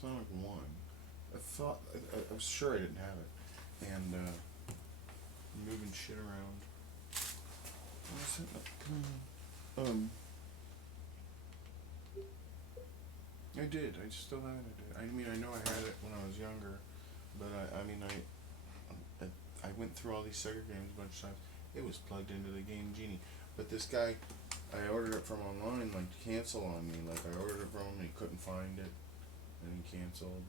Sonic 1. I was sure I didn't have it. And, moving shit around. What was it? I did. I still had it. I mean, I know I had it when I was younger, but I went through all these Sega games a bunch of times. It was plugged into the Game Genie. But this guy, I ordered it from online, like, cancel on me. Like, I ordered it from him, he couldn't find it, and he canceled.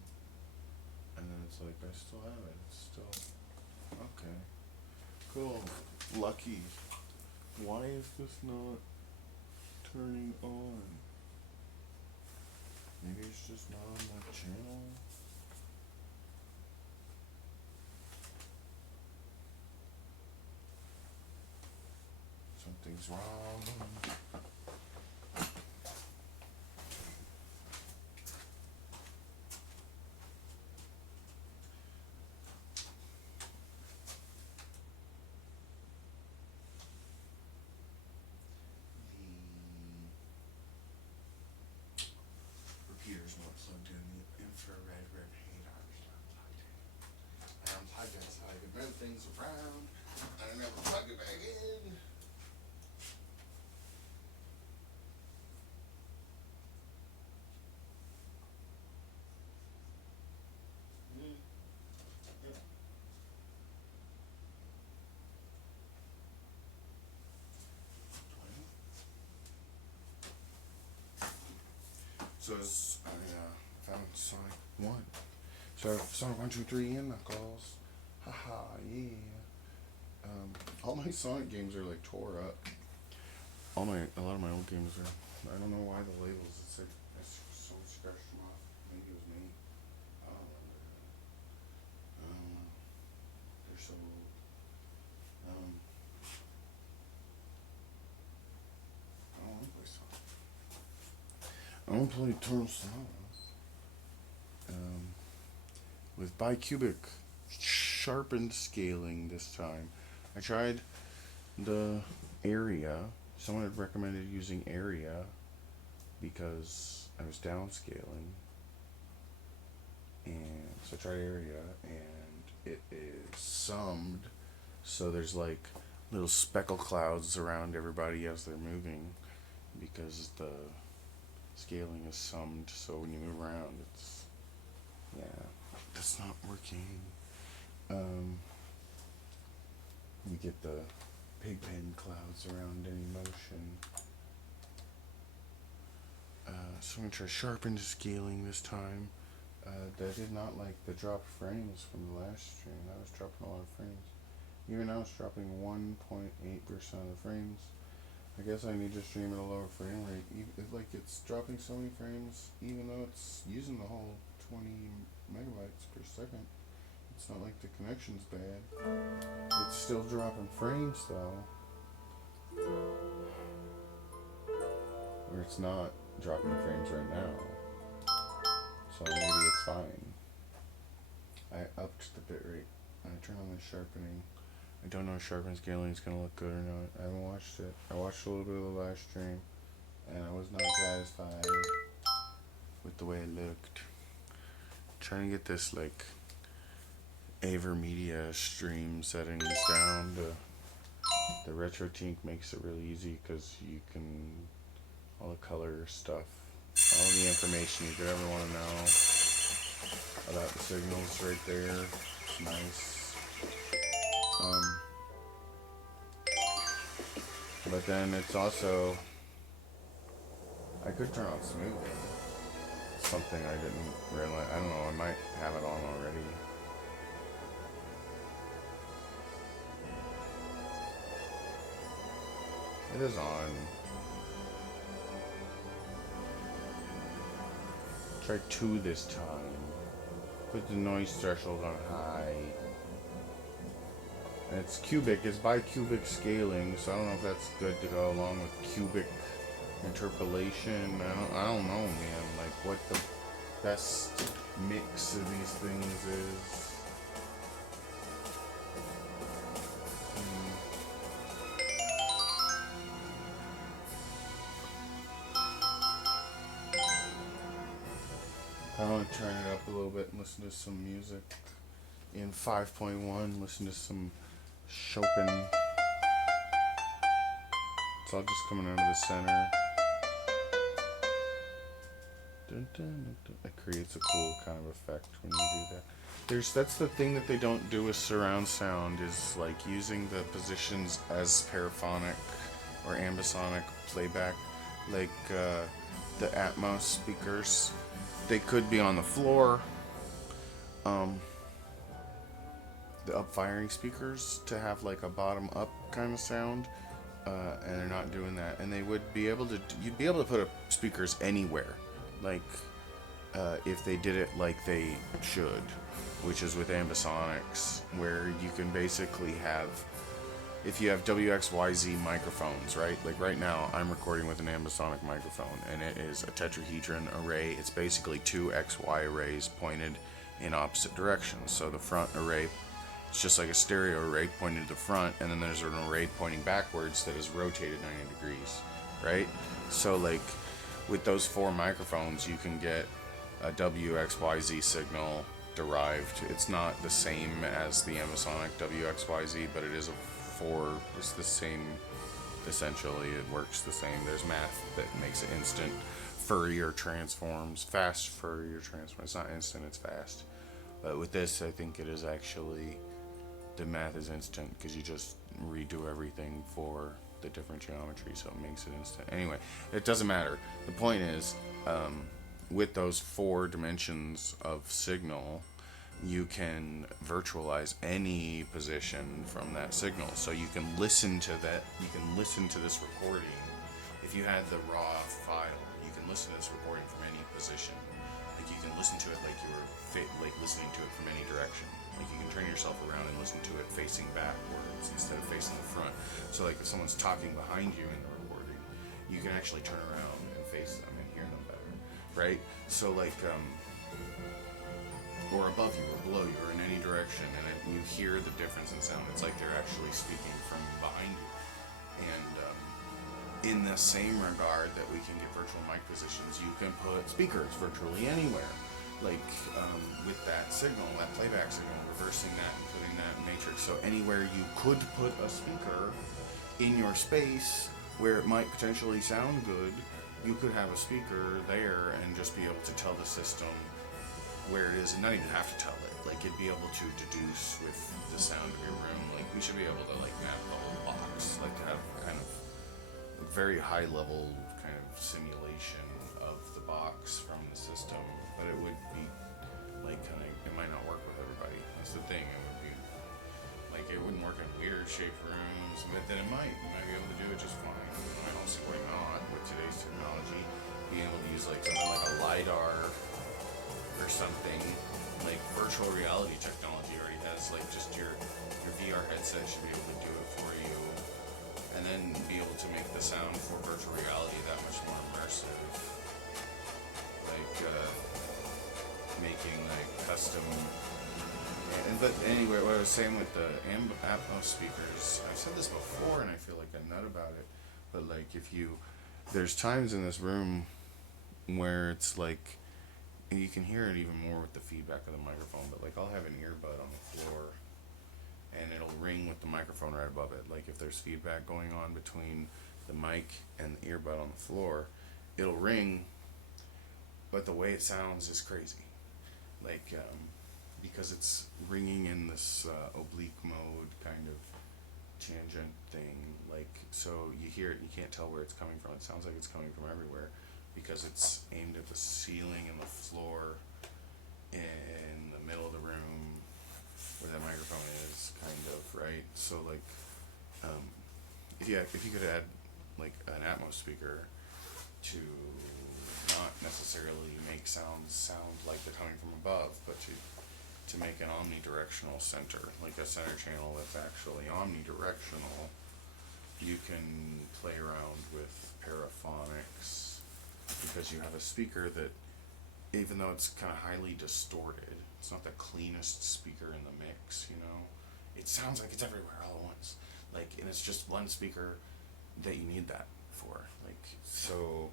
And then it's like, I still have it. It's still, okay. Cool. Lucky. Why is this not turning on? Maybe it's just not on that channel? Something's wrong. The repeater's not plugged in. The infrared repeater's not plugged in. I unplugged it so I could move things around. I never plugged it back in. So I found Sonic 1. So Sonic 1, 2, 3 and Knuckles. Haha, yeah. All my Sonic games are like tore up. A lot of my old games are. I don't know why the labels. It's like I so scratched them off. Maybe it was me. I don't remember. They're so old. I don't want to play Sonic. I want to play Eternal Sonata. With bicubic sharpened scaling this time. I tried the area. Someone had recommended using area because I was downscaling. And so I tried area and it is summed. So there's like little speckle clouds around everybody as they're moving because the scaling is summed. So when you move around, it's, yeah, that's not working. You get the pigpen clouds around any motion. So I'm going to try sharpened scaling this time. I did not like the dropped frames from the last stream. I was dropping a lot of frames. Even now it's dropping 1.8% of the frames. I guess I need to stream at a lower frame rate. It's dropping so many frames, even though it's using the whole 20 megabytes per second. It's not like the connection's bad. It's still dropping frames though. Or it's not dropping frames right now. So maybe it's fine. I upped the bitrate. I turned on the sharpening. I don't know if sharpen scaling is going to look good or not. I haven't watched it. I watched a little bit of the last stream and I was not satisfied with the way it looked. Trying to get this like AverMedia stream settings down. The RetroTink makes it really easy because you can, all the color stuff, all the information you could ever want to know about the signals right there. It's nice. But then it's also, I could turn on smoothing. Something I didn't realize. I don't know, I might have it on already. It is on. Try 2 this time. Put the noise threshold on high. And it's cubic, it's bicubic scaling, so I don't know if that's good to go along with cubic interpolation. I don't know, man. Like what the best mix of these things is. I want to turn it up a little bit and listen to some music. In 5.1, listen to some Chopin. It's all just coming out of the center. Dun, dun, dun, dun. It creates a cool kind of effect when you do that. That's the thing that they don't do with surround sound, is like using the positions as paraphonic or ambisonic playback, like the Atmos speakers. They could be on the floor. Um, the up-firing speakers to have like a bottom-up kind of sound, and they're not doing that. And they would be able to. You'd be able to put up speakers anywhere, like if they did it like they should, which is with ambisonics, where you can basically have, if you have WXYZ microphones, right? Like right now, I'm recording with an ambisonic microphone, and it is a tetrahedron array. It's basically two XY arrays pointed in opposite directions. So the front array, it's just like a stereo array pointed to the front, and then there's an array pointing backwards that is rotated 90 degrees, right? So like with those four microphones, you can get a WXYZ signal derived. It's not the same as the ambisonic WXYZ, but it is it's the same. Essentially, it works the same. There's math that makes it instant Fourier transforms, fast Fourier transforms. It's not instant, it's fast. But with this, I think it is actually, the math is instant because you just redo everything for the different geometry, so it makes it instant. Anyway, it doesn't matter. The point is, with those four dimensions of signal, you can virtualize any position from that signal. So you can listen to that. You can listen to this recording. If you had the raw file, you can listen to this recording from any position. Like you can listen to it like you were like listening to it from any direction. Like you can turn yourself around and listen to it facing backwards instead of facing the front. So like if someone's talking behind you in the recording, you can actually turn around and face them and hear them better, right? So like or above you or below you or in any direction, and you hear the difference in sound. It's like they're actually speaking from behind you. And in the same regard that we can get virtual mic positions, you can put speakers virtually anywhere. Like with that signal, that playback signal, reversing that and putting that in matrix. So anywhere you could put a speaker in your space where it might potentially sound good, you could have a speaker there and just be able to tell the system where it is, and not even have to tell it. Like it'd be able to deduce with the sound of your room. Like we should be able to like map the whole box, like to have kind of a very high level kind of simulation of the box from the system. But it would be like kind of, it might not work with everybody. That's the thing. It would be like, it wouldn't work in weird shaped rooms, but then you might be able to do it just fine. I don't see why not with today's technology. Being able to use like something like a LiDAR or something, like virtual reality technology already has, like just your VR headset should be able to do it for you, and then be able to make the sound for virtual reality that much more immersive, like making like custom. But anyway, what I was saying with the Atmos speakers, I've said this before and I feel like a nut about it, but like there's times in this room where it's like, and you can hear it even more with the feedback of the microphone, but like I'll have an earbud on the floor and it'll ring with the microphone right above it. Like if there's feedback going on between the mic and the earbud on the floor, it'll ring, but the way it sounds is crazy. Like, because it's ringing in this oblique mode kind of tangent thing. Like, so you hear it, you can't tell where it's coming from. It sounds like it's coming from everywhere, because it's aimed at the ceiling and the floor in the middle of the room where that microphone is, kind of, right? So like, if you could add like an Atmos speaker to not necessarily make sounds sound like they're coming from above, but to make an omnidirectional center, like a center channel that's actually omnidirectional, you can play around with paraphonics, because you have a speaker that, even though it's kind of highly distorted, it's not the cleanest speaker in the mix, you know? It sounds like it's everywhere all at once. Like, and it's just one speaker that you need that for. Like, so,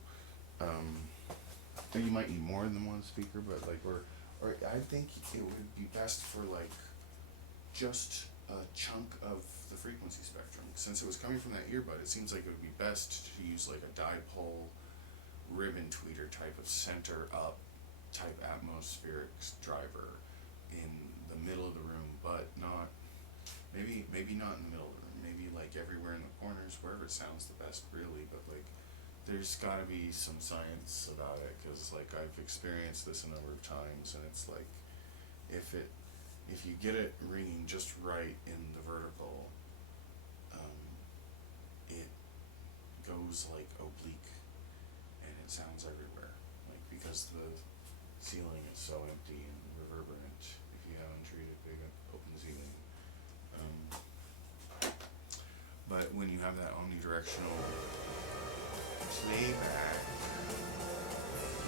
You might need more than one speaker, but like, or I think it would be best for like just a chunk of the frequency spectrum. Since it was coming from that earbud, it seems like it would be best to use like a dipole ribbon tweeter type of center up type atmospheric driver in the middle of the room, but not maybe not in the middle of the room. Maybe like everywhere in the corners, wherever it sounds the best, really. But like, there's got to be some science about it, because like I've experienced this a number of times, and it's like if it if you get it ringing just right in the vertical, it goes like oblique, and it sounds everywhere, like because the ceiling is so empty and reverberant if you haven't treated big open ceiling. Um, but when you have that omnidirectional playback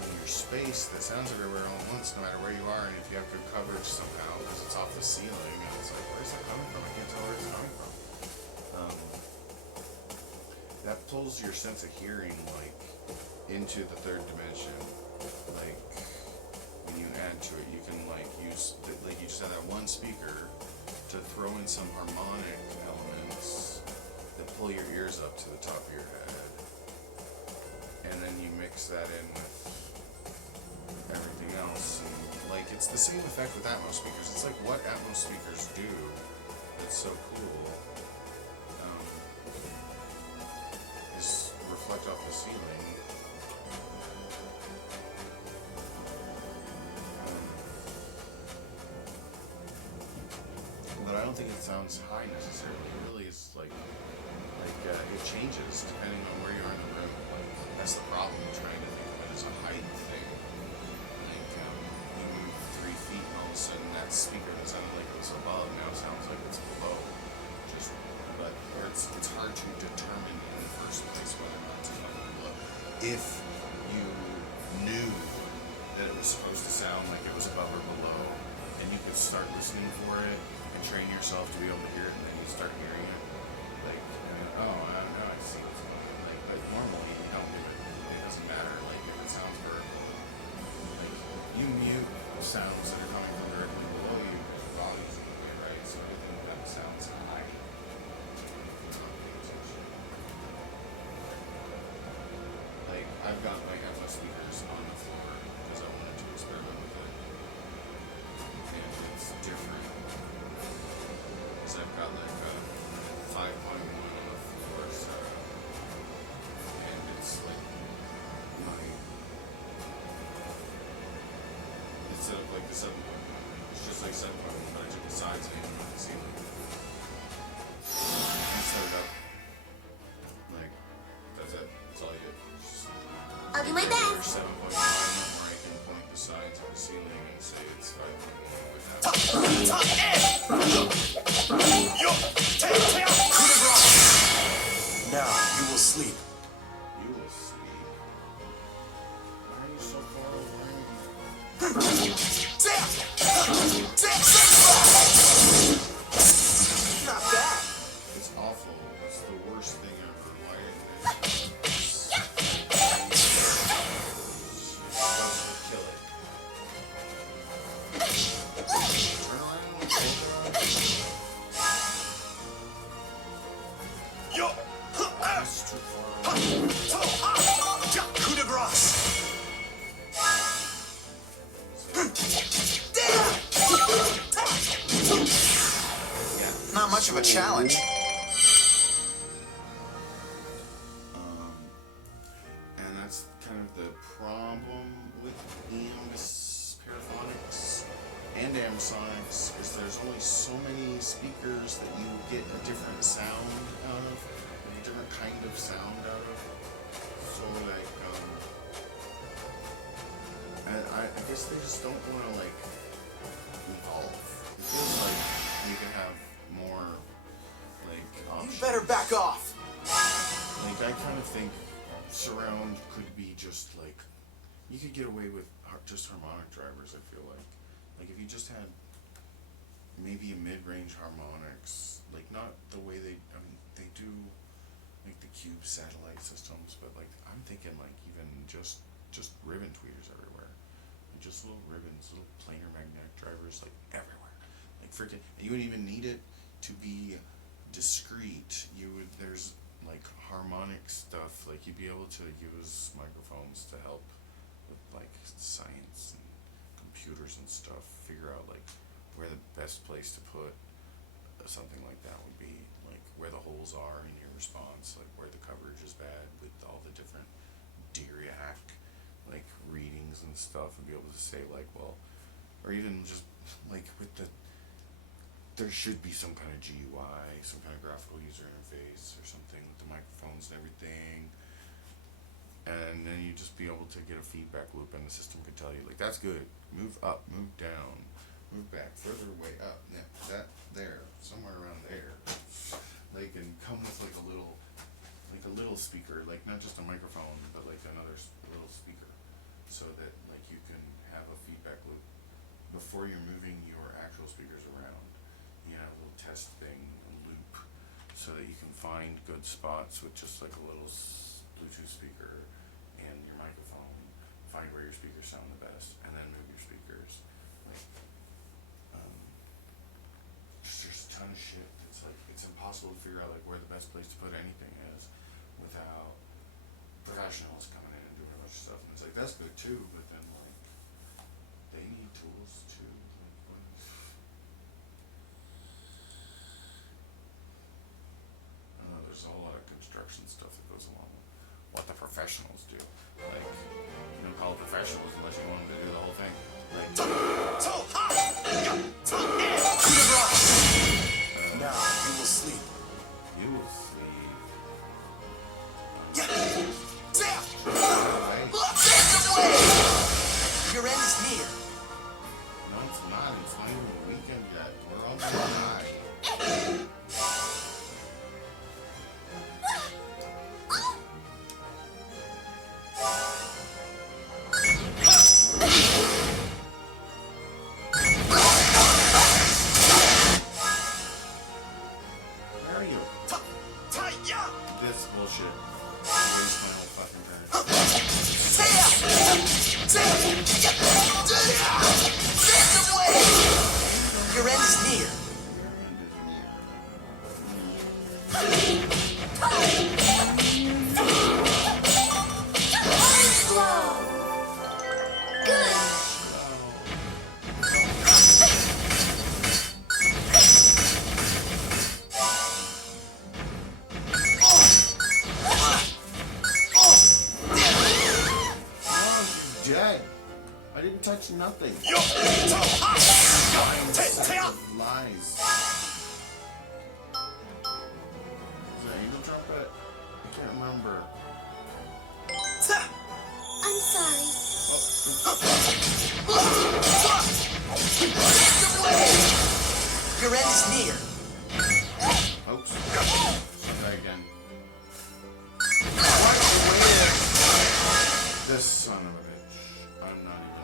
in your space that sounds everywhere all at once, no matter where you are, and if you have good coverage somehow because it's off the ceiling and it's like, where's that coming from? I can't tell where it's coming from. That pulls your sense of hearing like into the third dimension. Like when you add to it, you can like use like you just have that one speaker to throw in some harmonic elements that pull your ears up to the top of your head, and then you mix that in with everything else, and like it's the same effect with Atmos speakers. It's like what Atmos speakers do that's so cool is reflect off the ceiling. But I don't think it sounds high necessarily. It really is like it changes depending on where you are in the room. Like that's the problem, trying to think of it as a height thing. Like you move 3 feet and all of a sudden that speaker that sounded like it was above now sounds like it's below. Just but it's hard to determine in the first place whether or not it's above or below. If you knew that it was supposed to sound like it was above or below, and you could start listening for it and train yourself to be able to hear it, and then you start hearing it, like, now I see what's going on. Like, but normally you don't do it. It doesn't matter. Like, if it sounds vertical, like you mute sounds that are coming from directly below you because the volume's a little bit right, so everything that sounds high. Like, I've got my headless speakers on the floor because I wanted to experiment with it, and it's different. So I've got like a 5.1 on the floor setup, and it's like my instead of like the 7.1, it's just like 7.1, but I took the sides and aimed at the ceiling and set it up. Like that's it. That's all I did. I'll do my best. 7.1, where I can point the sides of the ceiling and say it's 5.1 with that. Now you will sleep. You will sleep. Why are you so far away? Not bad. It's awful. It's the worst thing ever. Why didn't it? Kill it. Turn around. Yo. That's too far away. Coup de grace. Yeah. Not much of a challenge. And that's kind of the problem with EMS paraphonics and Amsonics, is there's only so many speakers that you get a different sound out of, a different kind of sound out of. So like, I guess they just don't want to like evolve. It feels like you can have more like options. You better back off. Like I kind of think surround could be just like, you could get away with just harmonic drivers. I feel like if you just had maybe a mid-range harmonics, like not the way they do like the cube satellite systems, but like I'm thinking like even just just ribbon tweeters everywhere. Like just little ribbons, little planar magnetic drivers, like everywhere. Like freaking, you wouldn't even need it to be discrete. There's like harmonic stuff. Like you'd be able to use microphones to help with like science and computers and stuff. Figure out like where the best place to put something like that would be, like where the holes are in your response, like where the coverage is bad with all the different Dirichlet like readings and stuff, and be able to say like, well, or even just like with there should be some kind of GUI, some kind of graphical user interface or something with the microphones and everything. And then you just be able to get a feedback loop, and the system could tell you like, that's good, move up, move down, move back, further away up, yeah, that there, somewhere around there. Like, and come with like a little speaker, like not just a microphone, but like another little speaker, so that like you can have a feedback loop before you're moving your actual speakers around. You know, a little test thing, a loop, so that you can find good spots with just like a little Bluetooth speaker and your microphone. Find where your speakers sound the best, and then move your speakers. Like, there's a ton of shit. It's like it's impossible to figure out like where the best place to put anything is without professionals coming in and doing a bunch of stuff. And it's like that's good too, but then like they need tools too. Like, I don't know. There's a whole lot of construction stuff that goes along with what the professionals do. Like you don't call it professionals unless you want them to do the whole thing. Like. Now you will sleep. You will sleep. Alright. Your end is near. No, it's not. It's not even the weekend yet. We're on the high. Where are you? This bullshit. Waste my whole fucking time. Your end is near. Dead. I didn't touch nothing. Lies. Is that Angel Trumpet? I can't remember. I'm sorry. Your end is near. Oops. Try again. This son of a bitch. I'm not even.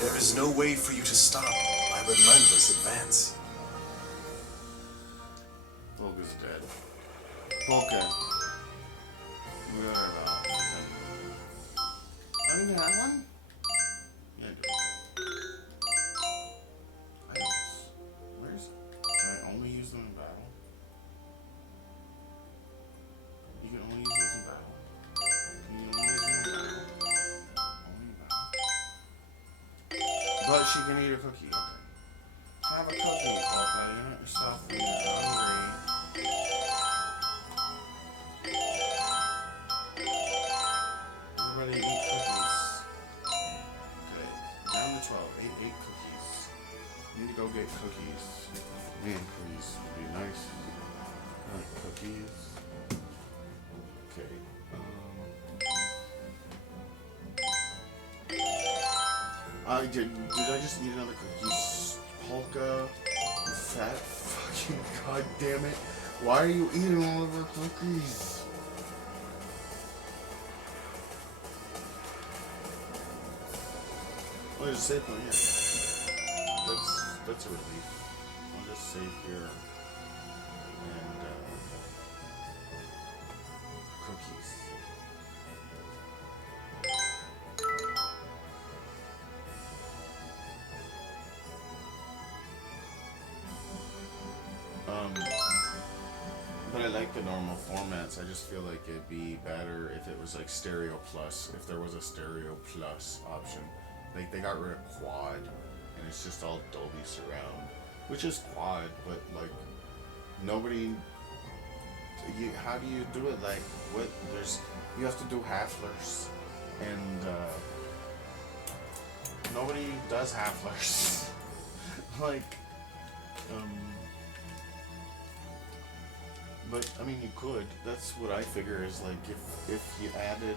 There is no way for you to stop my relentless advance. Volga's dead. Volga. Where about? I don't even have one? Yeah, I do. Items. Where's. Can I only use them in battle? You can only use those in battle? Can you only use them in battle? Only in battle. But she can eat a cookie. Okay. Have a cookie, Polka. You're not yourself when you're hungry. Everybody eat cookies. Okay. Down to 12. Eight cookies. Need to go get cookies. Man, cookies would be nice. Cookies. Okay. Did I just eat another cookie? Polka? You fat fucking goddamn it. Why are you eating all of our cookies? Oh, there's a save point here. That's a relief. I'll just save here. And cookies. the normal formats. I just feel like it'd be better if it was like stereo plus, if there was a stereo plus option. Like they got rid of quad and it's just all Dolby surround, which is quad, but like nobody how do you do it? Like what you have to do halflers and nobody does halflers. like but I mean you could. That's what I figure is like if you added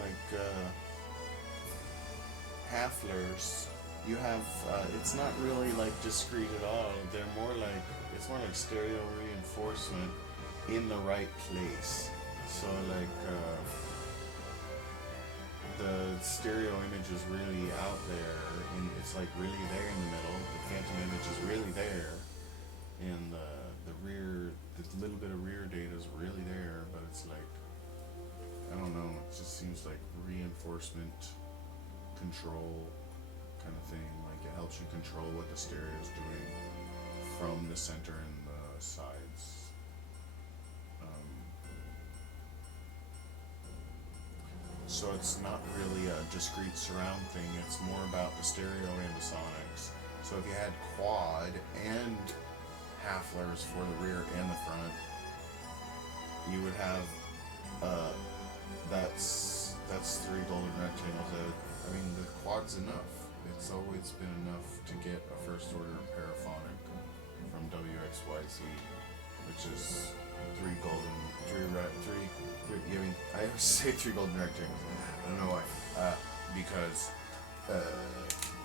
like halflers, you have it's not really like discrete at all. They're more like it's more like stereo reinforcement in the right place. So like the stereo image is really out there, and it's like really there in the middle. The phantom image is really there, and the rear, the little bit of rear data is really there, but it's like I don't know. It just seems like reinforcement control kind of thing. Like it helps you control what the stereo is doing from the center and the sides. So it's not really a discrete surround thing, it's more about the stereo ambisonics. So if you had quad and halflers for the rear and the front, you would have that's 3 golden rectangles. I mean the quad's enough. It's always been enough to get a first order paraphonic from WXYZ, which is 3 golden, I mean, I always say 3 golden rectangles. I don't know why. Because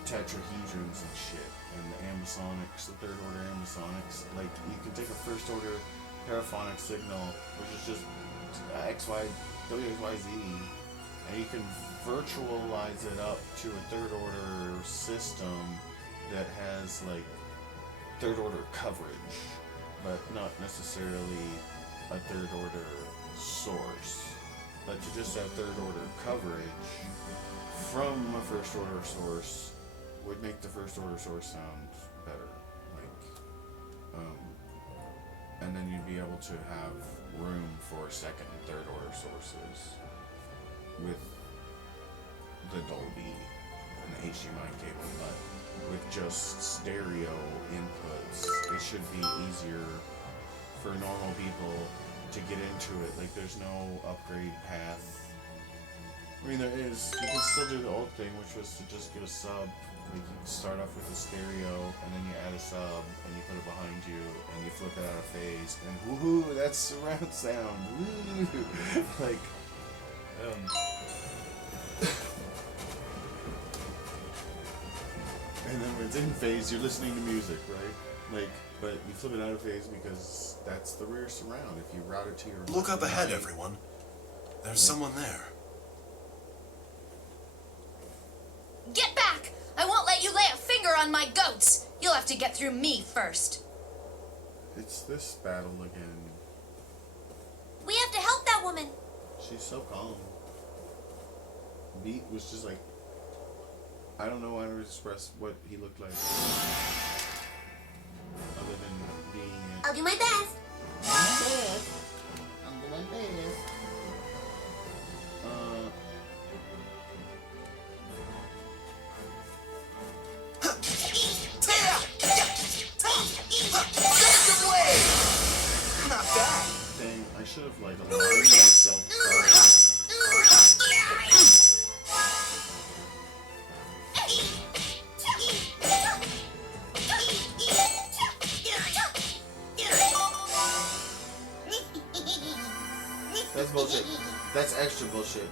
tetrahedrons and shit, and the ambisonics, the third order ambisonics, like you can take a first order paraphonic signal, which is just WXYZ, and you can virtualize it up to a third order system that has like third order coverage, but not necessarily a third order source. But to just have third order coverage from a first order source would make the first order source sound better. And then you'd be able to have room for second and third order sources with the Dolby and the HDMI cable, but with just stereo inputs, it should be easier for normal people to get into it. Like there's no upgrade path. I mean there is. You can still do the old thing, which was to just get a sub. Like you start off with a stereo and then you add a sub and you put it behind you and you flip it out of phase and woohoo, that's surround sound. Woo! Like and then when it's in phase, you're listening to music, right? Like, but you flip it out of phase because that's the rear surround. If you route it to your Look up ahead, everyone. There's someone there. Get back! I won't let you lay a finger on my goats! You'll have to get through me first. It's this battle again. We have to help that woman. She's so calm. Beat was just like, I don't know how to express what he looked like. Other than being I'll do my best. I'm doing my best. Not bad. Dang, I should have like aligned myself. That's bullshit. That's extra bullshit.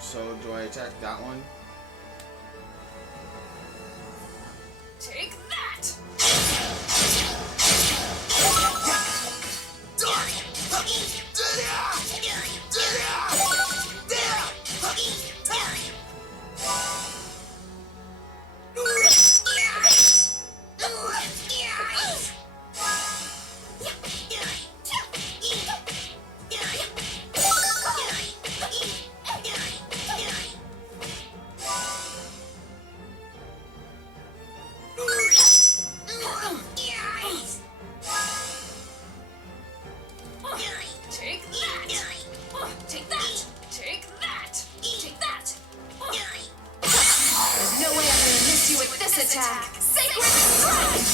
So do I attack that one? Take that! attack! Sacred Strike!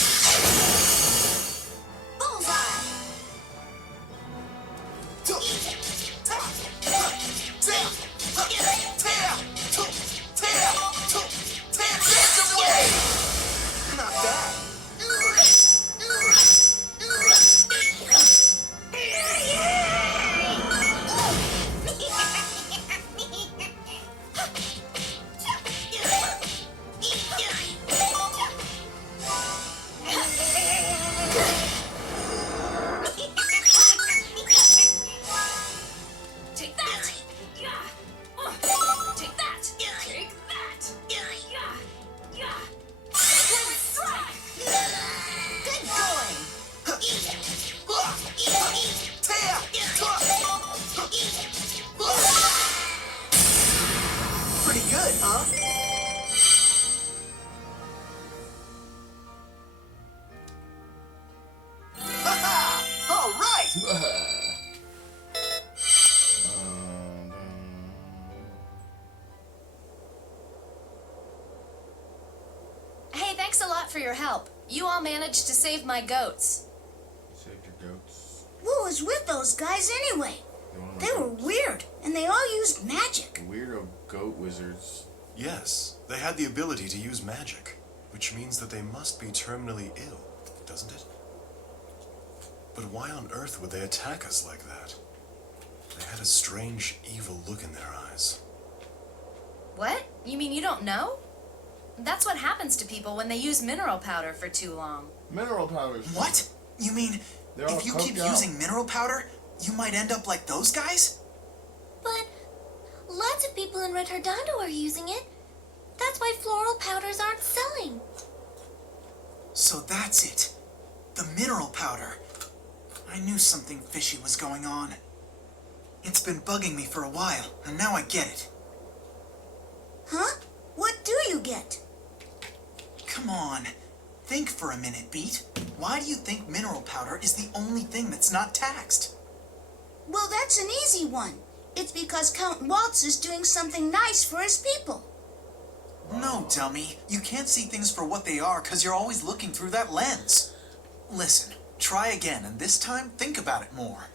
Bullseye! Not bad. Take that! Take that! Take that! Sacred Strike! Good going! Pretty good, huh? Ha-ha! All right! Hey, thanks a lot for your help. You all managed to save my goats. Save your goats. Who was with those guys anyway? They were weird, and they all used magic. Weirdo goat wizards. Yes, they had the ability to use magic, which means that they must be terminally ill, doesn't it? But why on earth would they attack us like that? They had a strange, evil look in their eyes. What? You mean you don't know? That's what happens to people when they use mineral powder for too long. Mineral powders. What? You mean, They're all if you coked keep out. using mineral powder, you might end up like those guys? But lots of people in Red Herdando are using it. That's why floral powders aren't selling. So that's it. The mineral powder. I knew something fishy was going on. It's been bugging me for a while, and now I get it. Huh? What do you get? Come on. Think for a minute, Beat. Why do you think mineral powder is the only thing that's not taxed? Well, that's an easy one. It's because Count Waltz is doing something nice for his people. No, dummy. You can't see things for what they are because you're always looking through that lens. Listen, try again, and this time think about it more.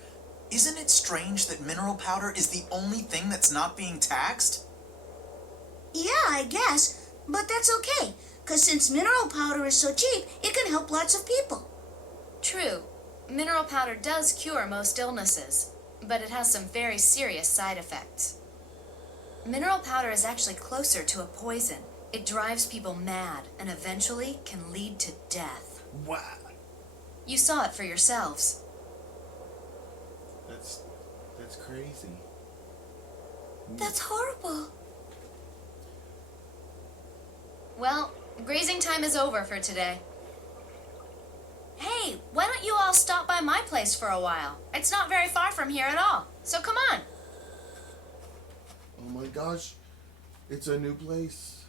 Isn't it strange that mineral powder is the only thing that's not being taxed? Yeah, I guess. But that's okay, because since mineral powder is so cheap, it can help lots of people. True. Mineral powder does cure most illnesses, but it has some very serious side effects. Mineral powder is actually closer to a poison. It drives people mad and eventually can lead to death. Wow. You saw it for yourselves. That's crazy. That's horrible. Well, grazing time is over for today. Hey, why don't you all stop by my place for a while? It's not very far from here at all, so come on. Oh my gosh. It's a new place.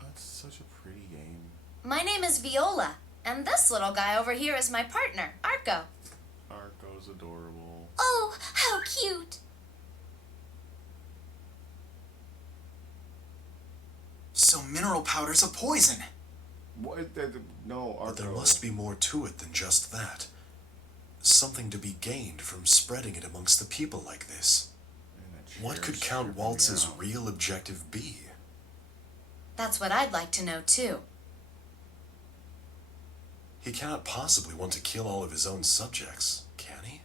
That's such a pretty game. My name is Viola, and this little guy over here is my partner, Arco. Arco's adorable. Oh, how cute. So mineral powder's a poison. What? No, Arco. But there must be more to it than just that. Something to be gained from spreading it amongst the people like this. What could Count Waltz's real objective be? That's what I'd like to know, too. He cannot possibly want to kill all of his own subjects, can he?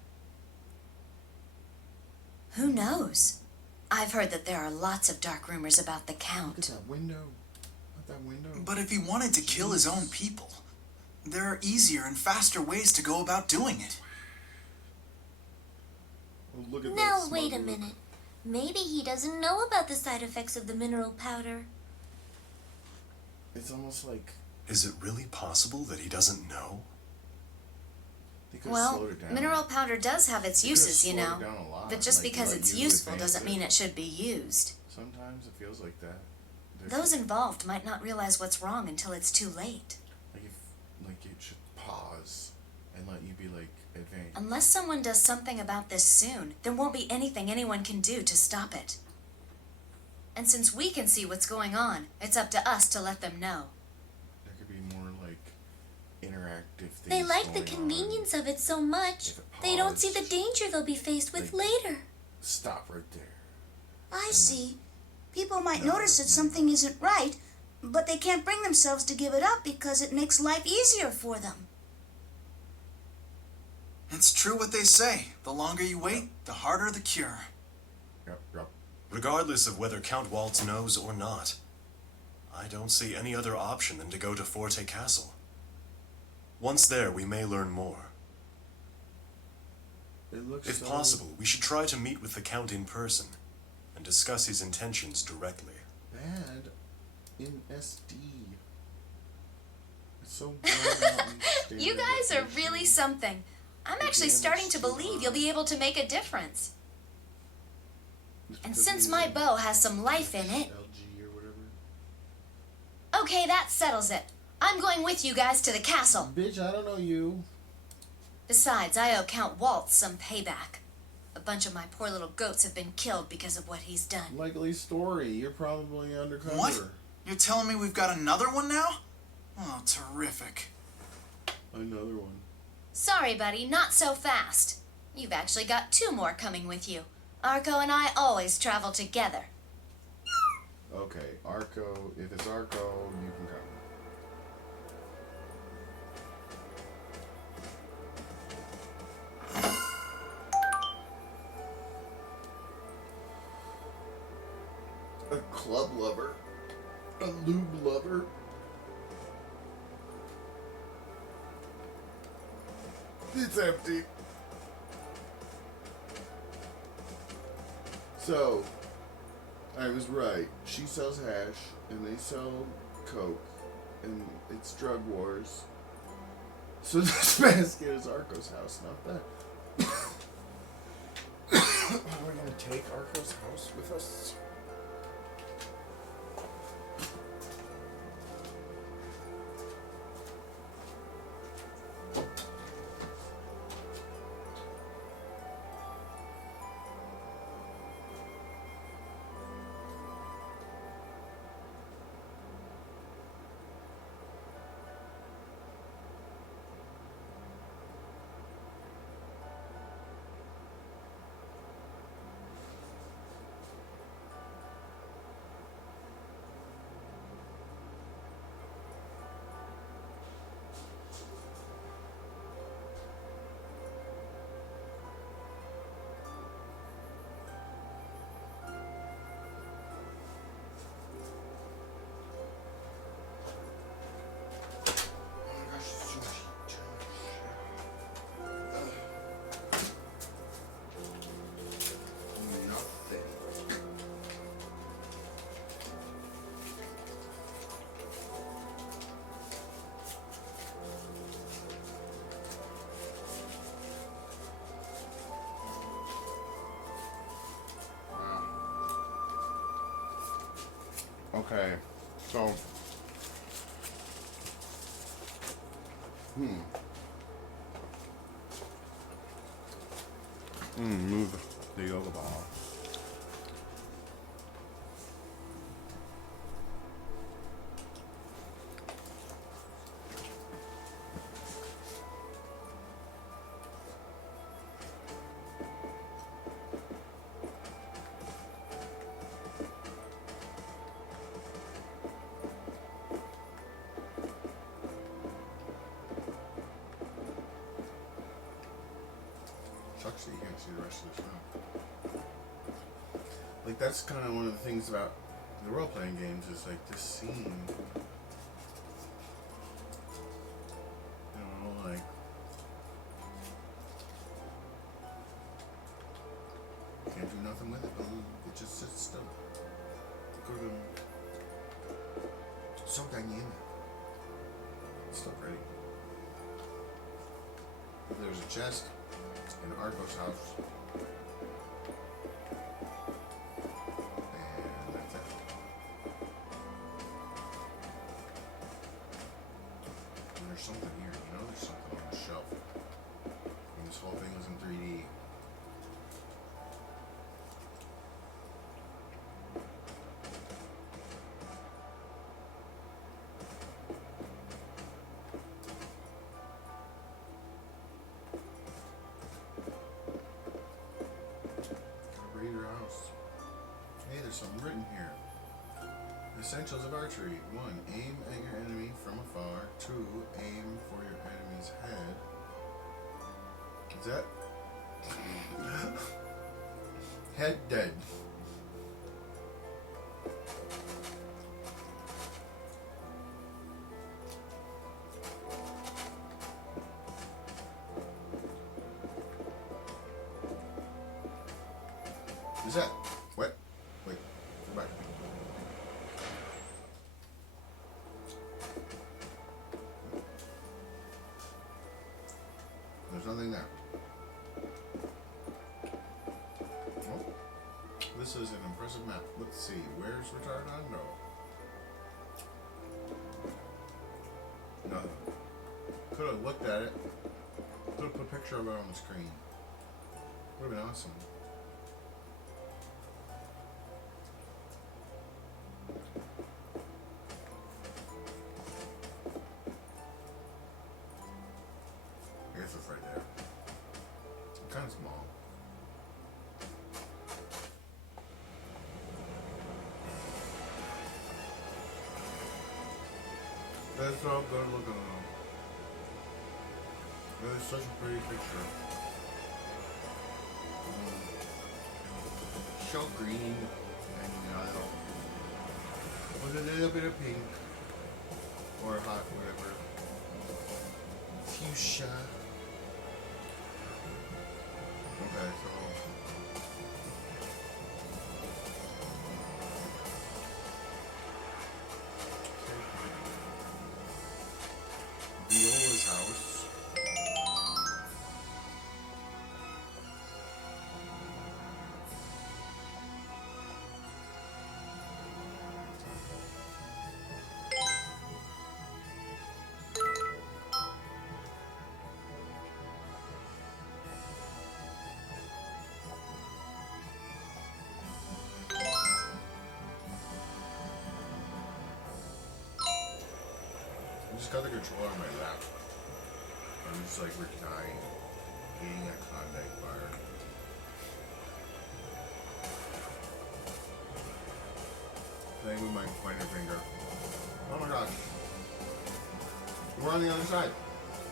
Who knows? I've heard that there are lots of dark rumors about the Look at Count. that window. Look at that window. But if he wanted to kill his own people, there are easier and faster ways to go about doing it. Oh, look at Now that wait a smug look. minute. Maybe he doesn't know about the side effects of the mineral powder. It's almost like Is it really possible that he doesn't know? they could Well, slowed it down. mineral powder does have its They could've uses, you slowed know. it down a lot, But just like, because let it's you useful advance doesn't mean it should be used. Sometimes it feels like that. Those involved might not realize what's wrong until it's too late. Like it should pause and let you be like advanced. Unless someone does something about this soon, there won't be anything anyone can do to stop it. And since we can see what's going on, it's up to us to let them know. There could be more like interactive things. They like the going convenience on. of it so much. If it They don't see the paused, danger they'll be faced with like- later. Stop right there. I see. People might No, notice that no. something isn't right, but they can't bring themselves to give it up because it makes life easier for them. It's true what they say. The longer you wait, the harder the cure. Yep. Regardless of whether Count Waltz knows or not, I don't see any other option than to go to Forte Castle. Once there, we may learn more. It looks If possible, we should try to meet with the Count in person and discuss his intentions directly. bad in SD. It's so bad out in You standard guys are definition. really something. I'm actually Yeah, starting it's to too believe hard. you'll be able to make a difference. It's And because since he's my in bow has some life in it, LG or whatever. okay, that settles it. I'm going with you guys to the castle. Bitch, I don't know you. Besides, I owe Count Waltz some payback. A bunch of my poor little goats have been killed because of what he's done. Likely story. You're probably undercover. What? You're telling me we've got another one now? Oh, terrific. Another one. Sorry, buddy, not so fast. You've actually got 2 more coming with you. Arco and I always travel together. Okay, Arco. If it's Arco, you can come. A club lover. A lube lover. It's empty. So, I was right. She sells hash, and they sell coke, and it's drug wars. So this basket is Arco's house, not that. Are we gonna take Arco's house with us? Okay, so move the yoga ball. Sucks that you can't see the rest of the show. Like, that's kind of one of the things about the role-playing games is, like, this scene. You know, like... Can't do nothing with it, but it just sits still. Go to... It's so dynamic. It's so pretty. There's a chest in Arco's house. And that's it. And there's something here, you know, there's something on the shelf. And this whole thing was in 3D. there's something written here. Essentials of archery. 1. Aim at your enemy from afar. 2. Aim for your enemy's head. Is that? Head dead. Is that what? Wait, go back. There's nothing there. Oh, this is an impressive map. Let's see. Where's Retardando? Nothing. Could have looked at it. Could have put a picture of it on the screen. Would have been awesome. I guess it's right there. Kind of small. That's so good looking though. That is such a pretty picture. So green and yellow with a little bit of pink or hot, whatever. Fuchsia. Okay, so Viola's house. I just got the controller on my lap. I'm just like reclining, eating a Klondike bar. Playing with my pointer finger. Oh my gosh. We're on the other side.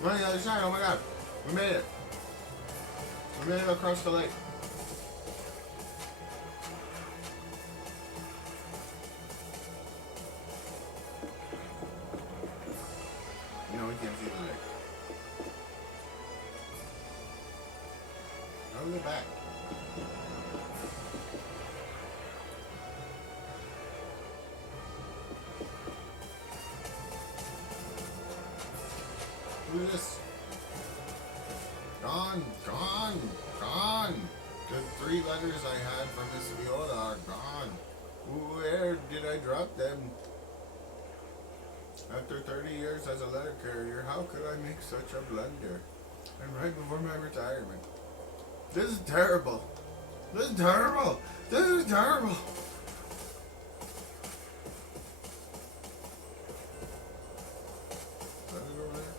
We're on the other side. Oh my god. We made it. We made it across the lake. You know, we can't see the lake. How do we get back? Who is this? Gone, gone, gone. The 3 letters I had from Miss Viola are gone. Where did I drop them? After 30 years as a letter carrier, how could I make such a blunder? And right before my retirement. This is terrible. This is terrible. This is terrible. Is that it over there?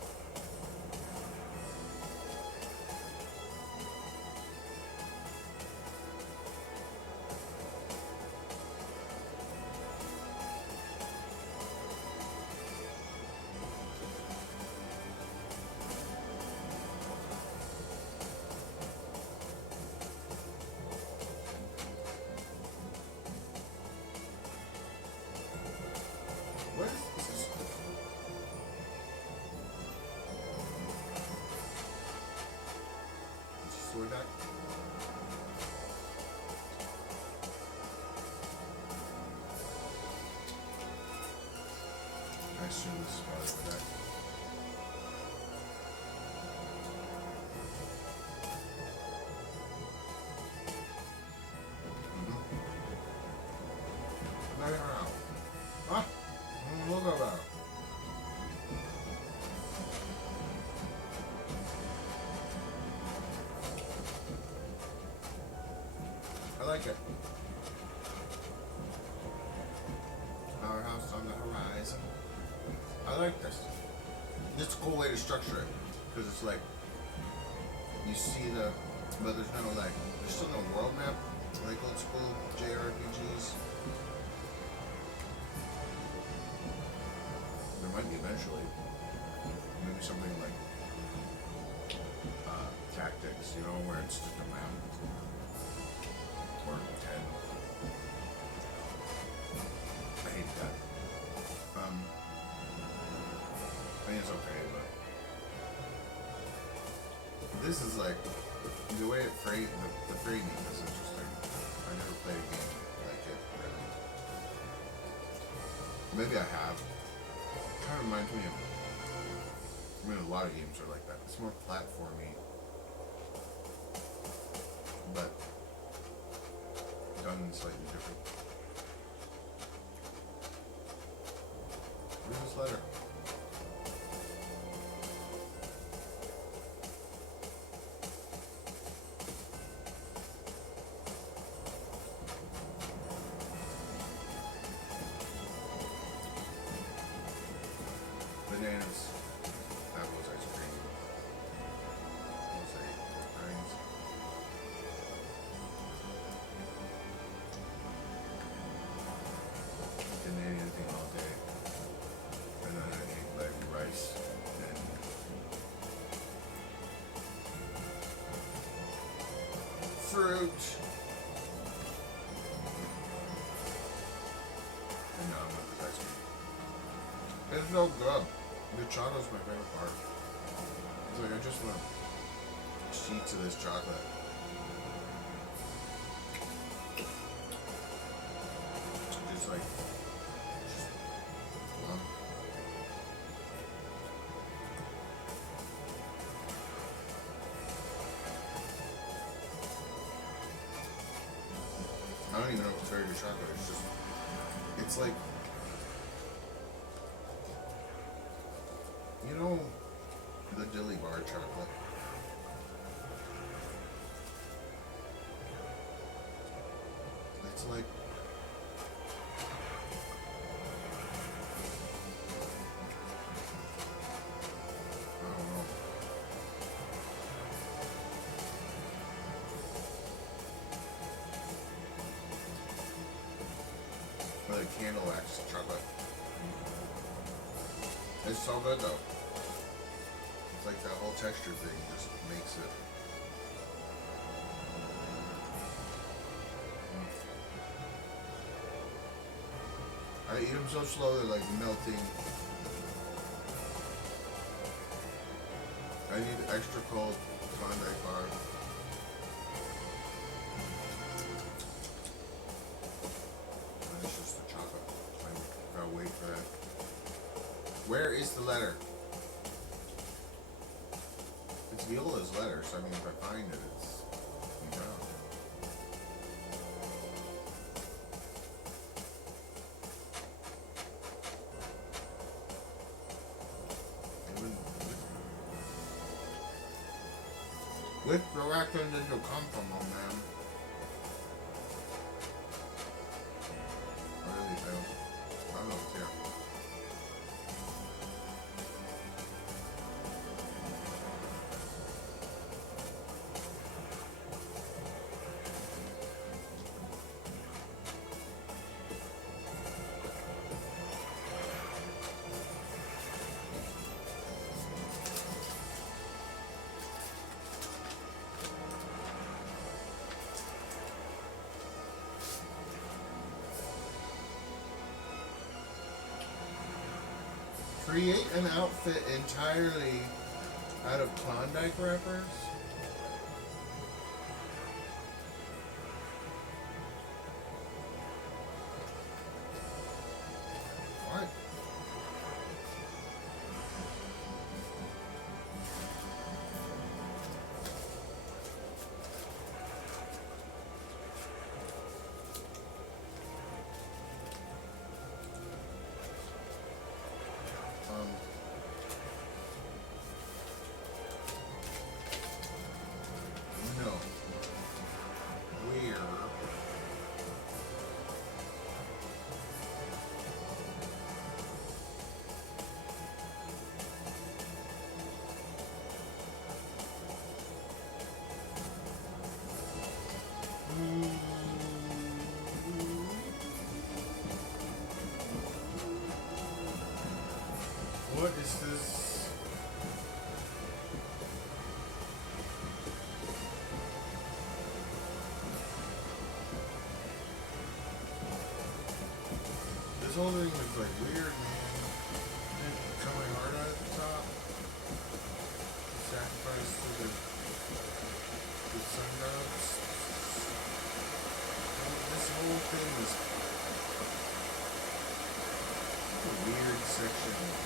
What is this? Is this sword back? I assume this is probably sword back. No. Huh? Look at that. I like it. Our house on the horizon. I like this. It's a cool way to structure it. Because it's like, you see the, but there's no like, there's still no world map. Like old school JRPGs. Might be eventually. Maybe something like tactics, you know, where it's just a map. Or 10. I hate that. I think it's okay, but this is like the way it framing the framing is interesting. I never played a game like it really. Maybe I have. It kind of reminds me of. I mean, a lot of games are like that. It's more platformy, but done slightly different. Read this letter. Bananas, apples, ice cream, mosaic, grains. Didn't eat anything all day, and then I ate like rice and fruit. And now I'm with this ice cream. It's so good. The chocolate's my favorite part. It's like I just want sheets of this chocolate. Just like, just one. I don't even know if it's very good chocolate. It's just, it's like, you know, the Dilly Bar chocolate. It's like, I don't know. Like candle wax chocolate. It's so good though. It's like that whole texture thing just makes it. I eat them so slow they're like melting. I need extra cold Klondike bar. And it's just the chocolate. I gotta wait for that. Where is the letter? It's Viola's letter, so I mean, if I find it, it's, you know. Even which direction did you come from, old man? I really don't. I don't know what's here. Create an outfit entirely out of Klondike wrappers? What? What is this? This whole thing is like weird, man. And coming hard out at the top. Sacrifice to the sun gods. This whole thing is a weird section.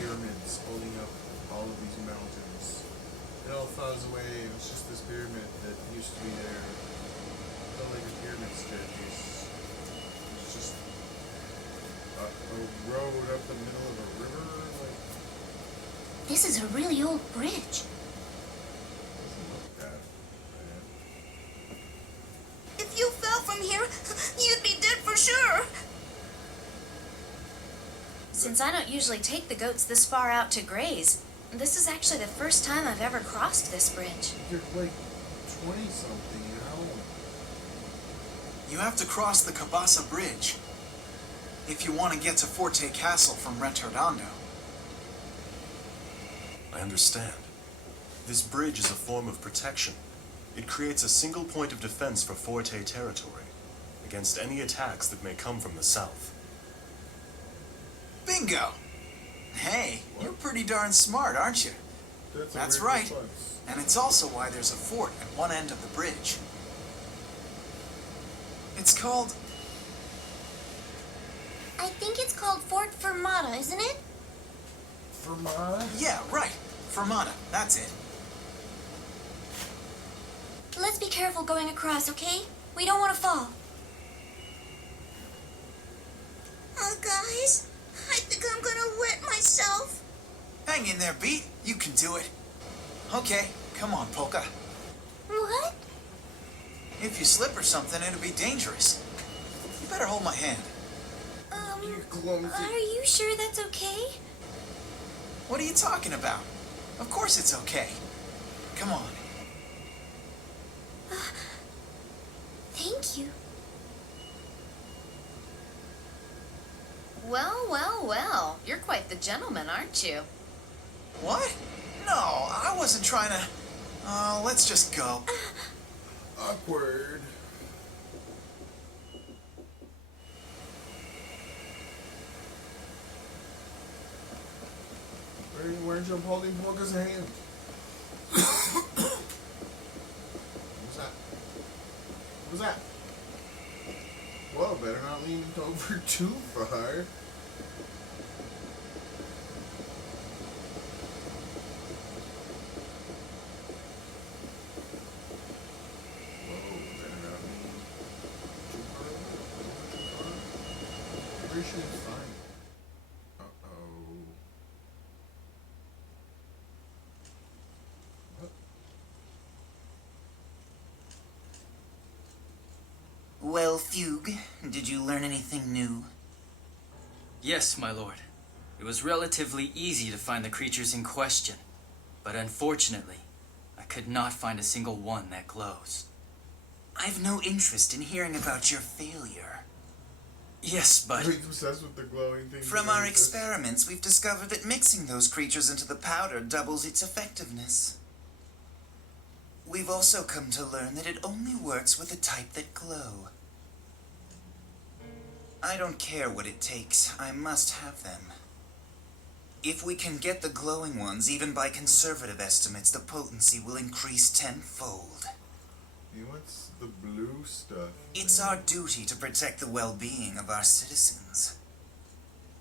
Pyramids holding up all of these mountains. It all falls away, and it's just this pyramid that used to be there. It felt like a pyramid staircase. It's just a road up the middle of a river. Like, This is a really old bridge. doesn't look that bad. If you fell from here, you'd be dead for sure. Since I don't usually take the goats this far out to graze, this is actually the first time I've ever crossed this bridge. You're like 20-something, you know? You have to cross the Cabasa Bridge if you want to get to Forte Castle from Retornando. I understand. This bridge is a form of protection. It creates a single point of defense for Forte territory against any attacks that may come from the south. Bingo! Hey, you're pretty darn smart, aren't you? That's a weird right. response. And it's also why there's a fort at one end of the bridge. It's called... I think it's called Fort Fermata, isn't it? Fermata? Yeah, right. Fermata, that's it. Let's be careful going across, okay? We don't want to fall. Guys, I think I'm gonna wet myself. Hang in there, Beat. You can do it. Okay, come on, Polka. What? If you slip or something, it'll be dangerous. You better hold my hand. You're clumsy. Are you sure that's okay? What are you talking about? Of course it's okay. Come on. Thank you. Well, well, well. You're quite the gentleman, aren't you? What? No, I wasn't trying to... let's just go. Awkward. Where's your holding Polka's hand? What's that? What's that? Whoa, better not lean over too far. Whoa, better not lean too far over, too far. Every shape's fine. Uh-oh. What? Well, Fugue, did you learn anything new? Yes, my lord. It was relatively easy to find the creatures in question, but unfortunately, I could not find a single one that glows. I've no interest in hearing about your failure. Yes, but... He's obsessed with the glowing thing. From our experiments, we've discovered that mixing those creatures into the powder doubles its effectiveness. We've also come to learn that it only works with the type that glow. I don't care what it takes, I must have them. If we can get the glowing ones, even by conservative estimates, the potency will increase tenfold. He wants the blue stuff. It's our duty to protect the well-being of our citizens.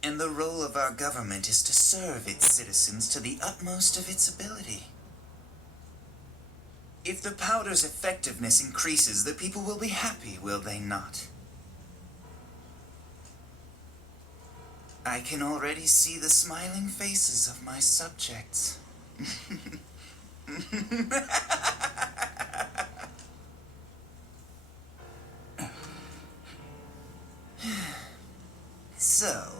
And the role of our government is to serve its citizens to the utmost of its ability. If the powder's effectiveness increases, the people will be happy, will they not? I can already see the smiling faces of my subjects. So,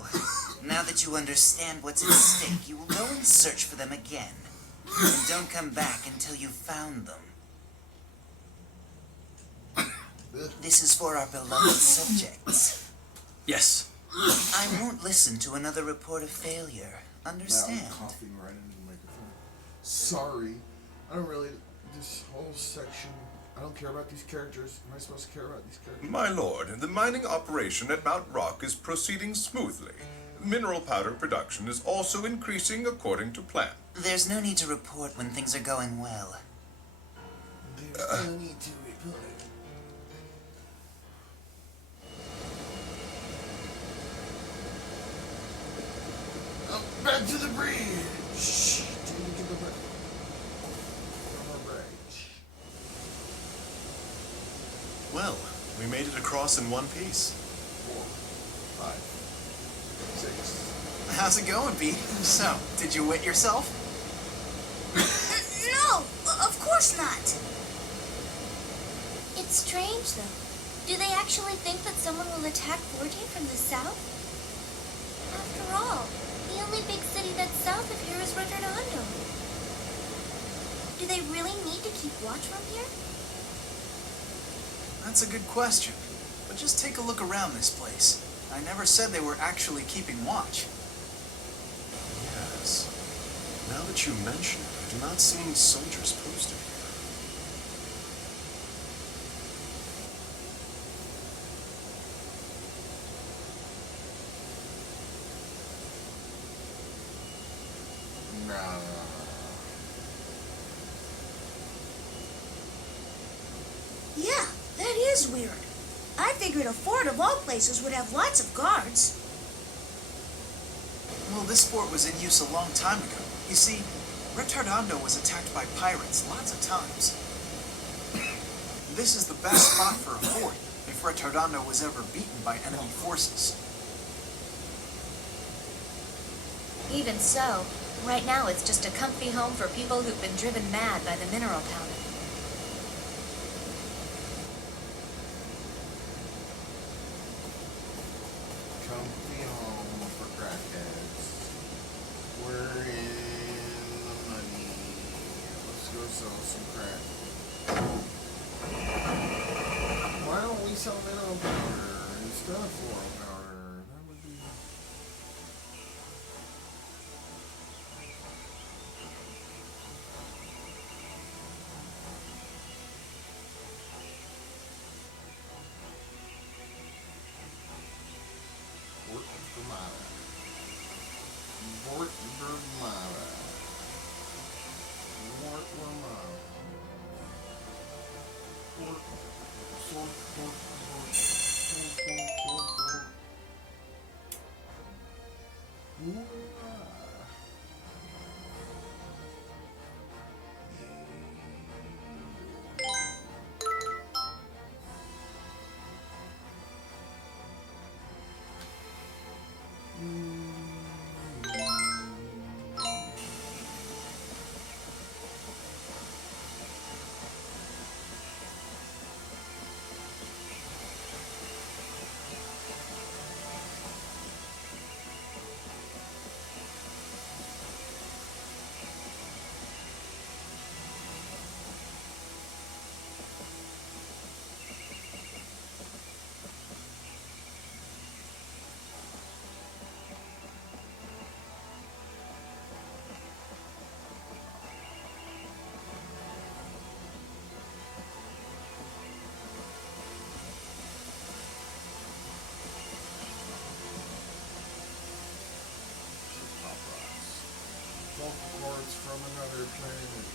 now that you understand what's at stake, you will go and search for them again. And don't come back until you've found them. This is for our beloved subjects. Yes. I won't listen to another report of failure. Now Understand? I'm coughing right into the microphone. Sorry. I don't really. This whole section. I don't care about these characters. Am I supposed to care about these characters? My lord, the mining operation at Mount Rock is proceeding smoothly. Mineral powder production is also increasing according to plan. There's no need to report when things are going well. There's no need to report. Oh, back to the bridge. Didn't get the bridge. Well, we made it across in one piece. 4, 5, 6. How's it going, Pete? So, did you wet yourself? No, of course not. It's strange, though. Do they actually think that someone will attack Forte from the south? After all, the only big city that's south of here is Redondo. Do they really need to keep watch from here? That's a good question. But just take a look around this place. I never said they were actually keeping watch. Yes. Now that you mention it, I do not see any soldiers posted here. Nah. Yeah, that is weird. I figured a fort of all places would have lots of guards. Well, this fort was in use a long time ago. You see, Retardondo was attacked by pirates lots of times. This is the best spot for a fort if Retardondo was ever beaten by enemy forces. Even so, right now it's just a comfy home for people who've been driven mad by the mineral powder. Comfy home for crackheads. We're in the money. Let's go sell some crack. Why don't we sell mineral powder instead of floral powder? That would be. Fort Vermata. Fort Vermata. Fort Vermata. Fort. Ooh, Folklores from another planet.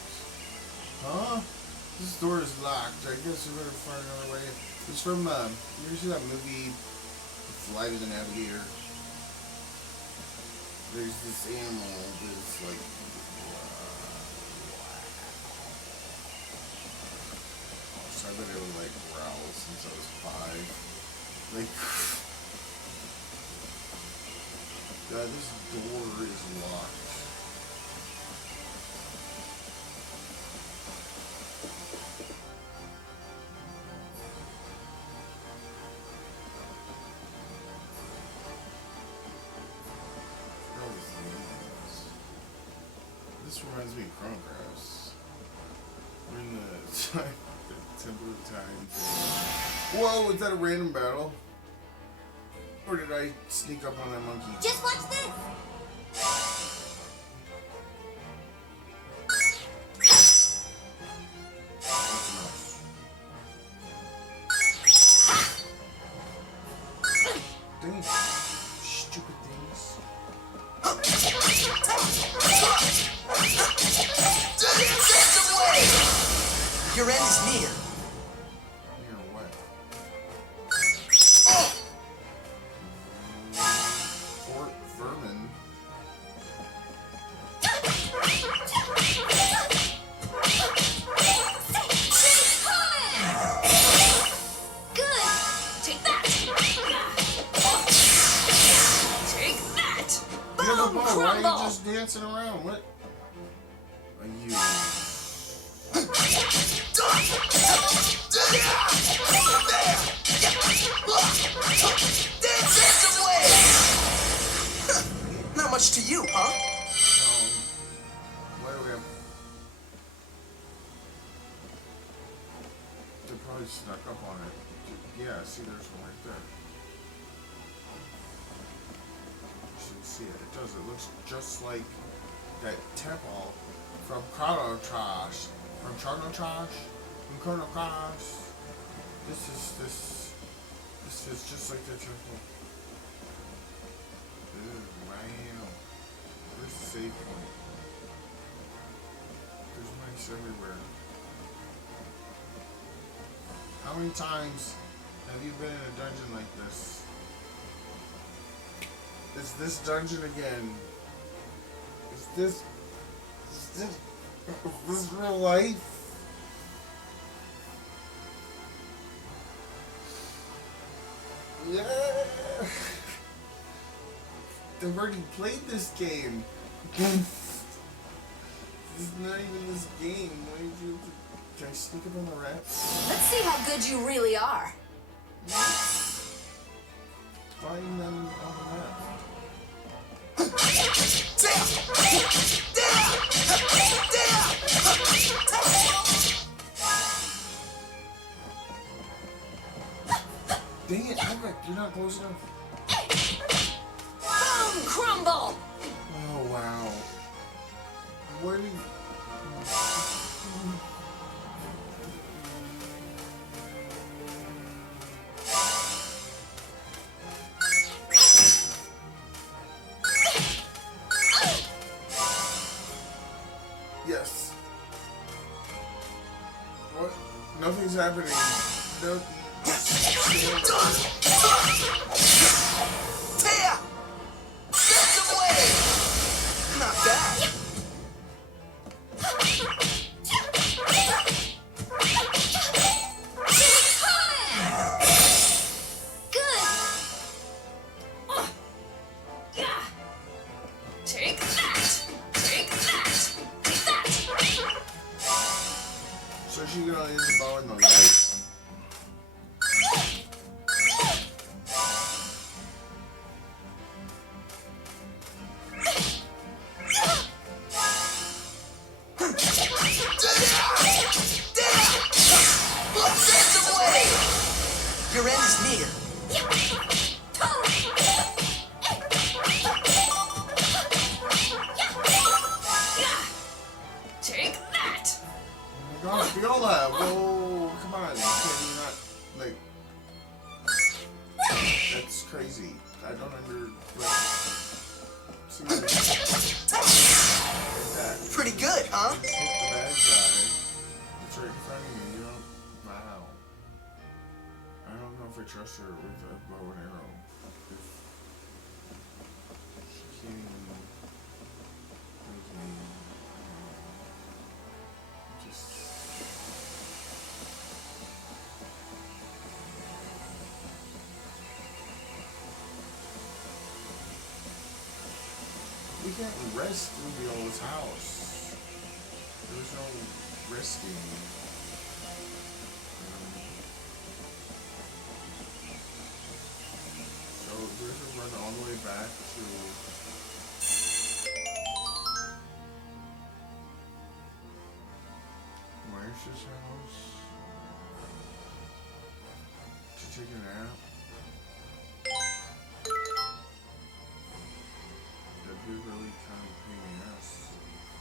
Huh? This door is locked. I guess we better find another way. It's from, you ever see that movie, Flight of the Navigator? There's this animal that's like, so I bet it would like growl since I was 5. Like, God, this door is locked. This reminds me of Chronocross. We're in the time, the Temple of Time. Whoa, is that a random battle? Or did I sneak up on that monkey? Just watch this. Dang it. Stupid things. Your end is near. Near what? Fort Vermin. Good! Take that! Take that! You have a Boom! bow. Why are Crumble! you just dancing around? What? Are you? Not much to you, huh? Why do we have? They probably snuck up on it. Yeah, see, there's one right there. You should see it. It does. It looks just like that temple from Chrono Trash. From Chrono Trash. From Chrono Crash. This is just like that temple. Ew, wow. Where's the save point? There's mice everywhere. How many times have you been in a dungeon like this? Is this dungeon again? Is this real life? Yeah. I've already played this game. This is not even this game. Why did you? Can I sneak up on the rats? Let's see how good you really are. Find them on the map. Dang it, Albert, you're not close enough. Boom! Crumble! Oh, wow. Where did... Yes. What? Nothing's happening. No. Taya! That's away! Not bad. Take that! Take that! Take that! So she's gonna use the bow in the light. Your end is near. Take that! Oh my gosh, Viola! Whoa, come on. Can you not, like... That's crazy. I don't see what like that. Pretty good, huh? Just hit the bad guy. It's right in front of you. You don't... Wow. I don't know if I trust her with a bow and arrow. She can't even... make me... Just... We can't rest in Viola's house. There's no resting. So we have to run all the way back to... Where's sister's house to take a nap. That'd be really kind of a pain in the ass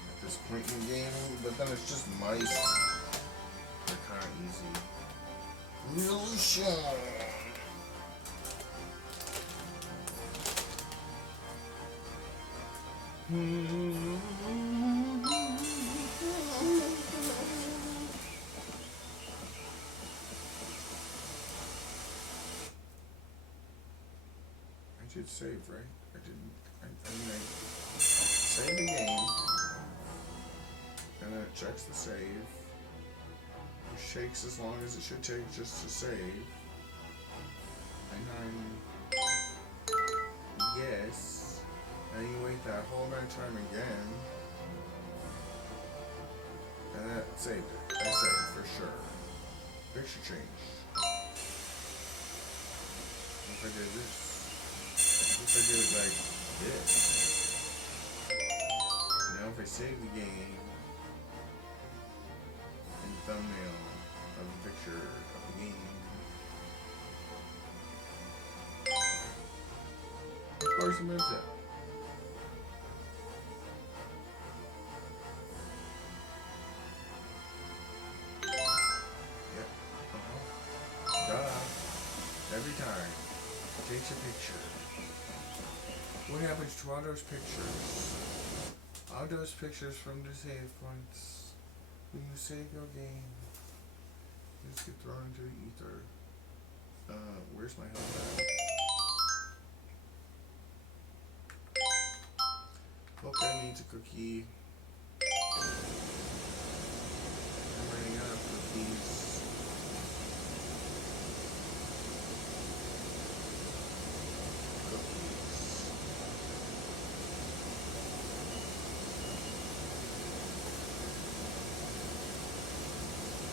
at this point in the game, but then it's just mice. They're kind of easy. Illusion! I did save, right? I didn't. I mean, I saved the game, and then it checks the save. It shakes as long as it should take just to save. And then, yes. And you wait that whole amount of time again. And that saved it. I saved for sure. Picture change. If I did this. If I did it like this. Now if I save the game and thumbnail of the picture of the game. Of course it moves it. Yep. Duh. Every time. Takes a picture. What happens to all those pictures? All those pictures from the save points. When you save your game. You just get thrown into the ether. Where's my health at? Okay, needs a cookie. I'm running out of cookies.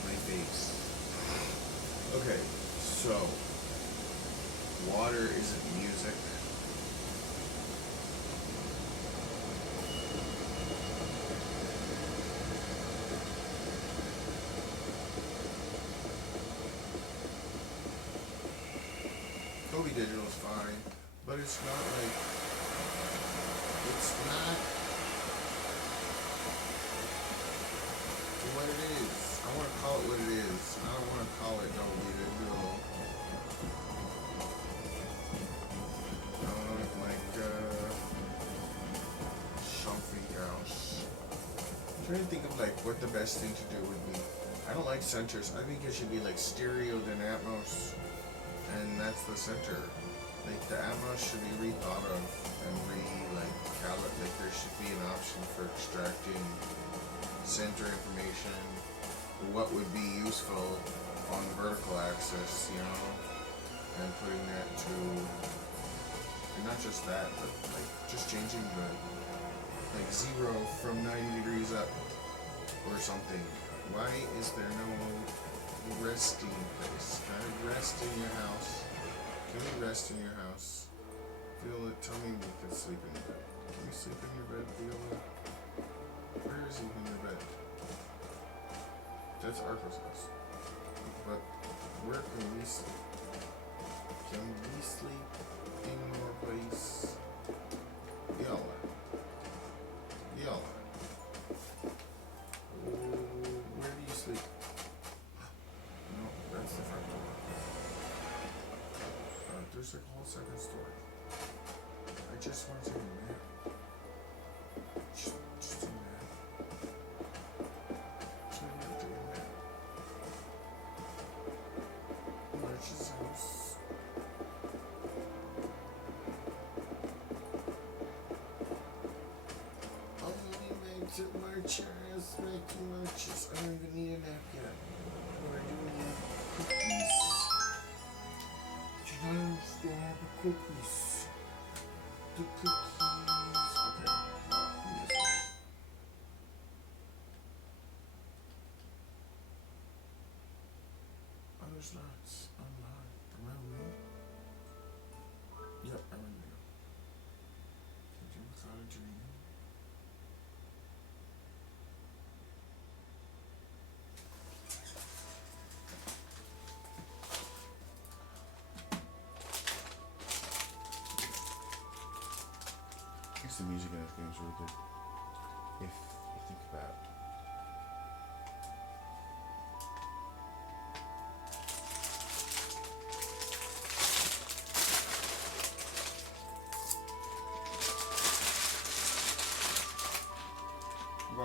My face. Okay, so water isn't music. Kobe Digital is fine, but it's not like, it's not what it is. I want to call it what it is. I don't want to call it Kobe Digital. I want it like, something else. I'm trying to think of like what the best thing to do would be. I don't like centers. I think it should be like stereo then Atmos. And that's the center. Like the Atmos should be rethought of and like there should be an option for extracting center information. What would be useful on the vertical axis, you know, and putting that to, and not just that, but like just changing the like 0 from 90 degrees up or something. Why is there no resting place? Can I rest in your house? Can we rest in your house? Viola, tell me we can sleep in your bed. Can we sleep in your bed, Viola? Where is he in your bed? That's Arco's house. But where can we sleep? Can we sleep in your place? Viola. Viola. Where do you sleep? No, that's the front door. There's like a whole second story. I just want to take a nap. Just a nap. Just want to take a nap. March's house. I'll be back to March's, making March's. I don't even need a nap yet. But I do need cookies. I understand the cookies. The cookies. Okay. Oh, there's lots online. Around me? Yep, I'm in there. Did you without a dream? guess the music in this game is really good. If you think about it.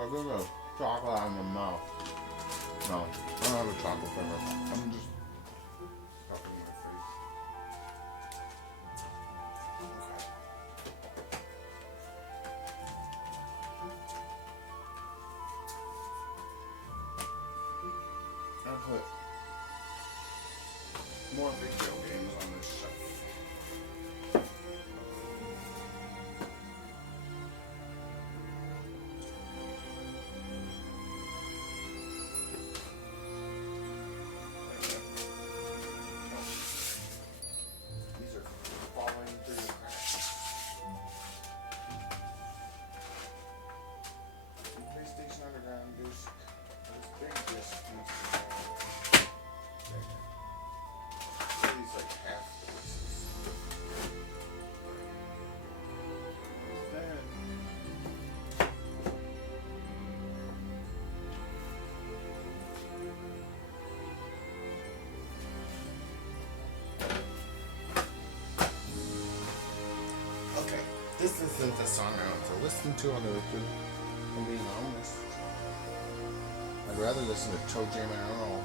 Go. Chocolate out of my mouth. No, I don't have a chocolate flavor. I'm just stuffing my face. Okay. I'll put more video games on this shelf. These are falling through the cracks. PlayStation Underground disc. This big disc needs to go. These like half pieces. Then okay, this isn't the song I want to listen to on the record. I'm being honest. I'd rather listen to Toe Jam and Earl.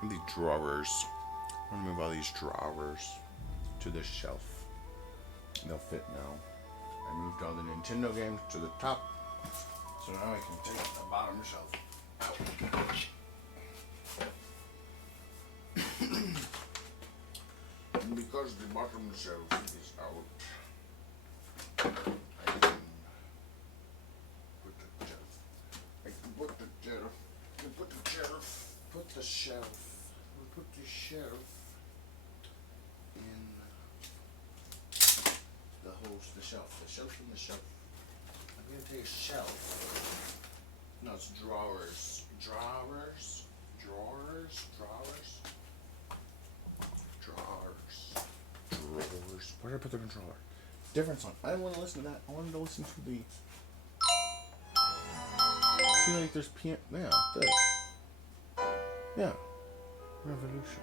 And the drawers. I'm gonna move all these drawers to the shelf. They'll fit now. I moved all the Nintendo games to the top, so now I can take the bottom shelf out. And because the bottom shelf is out, I can put the shelf. I can put the shelf. I can put the shelf. Put the shelf. We put the shelf in the holes. The shelf. The shelf in the shelf. I'm gonna take a shelf. No, it's drawers. Drawers. Drawers. Drawers. Drawers. Drawers. Where did I put the controller? Different song. I didn't want to listen to that. I wanted to listen to the. See, like there's piano. Yeah, this. Yeah. Revolution.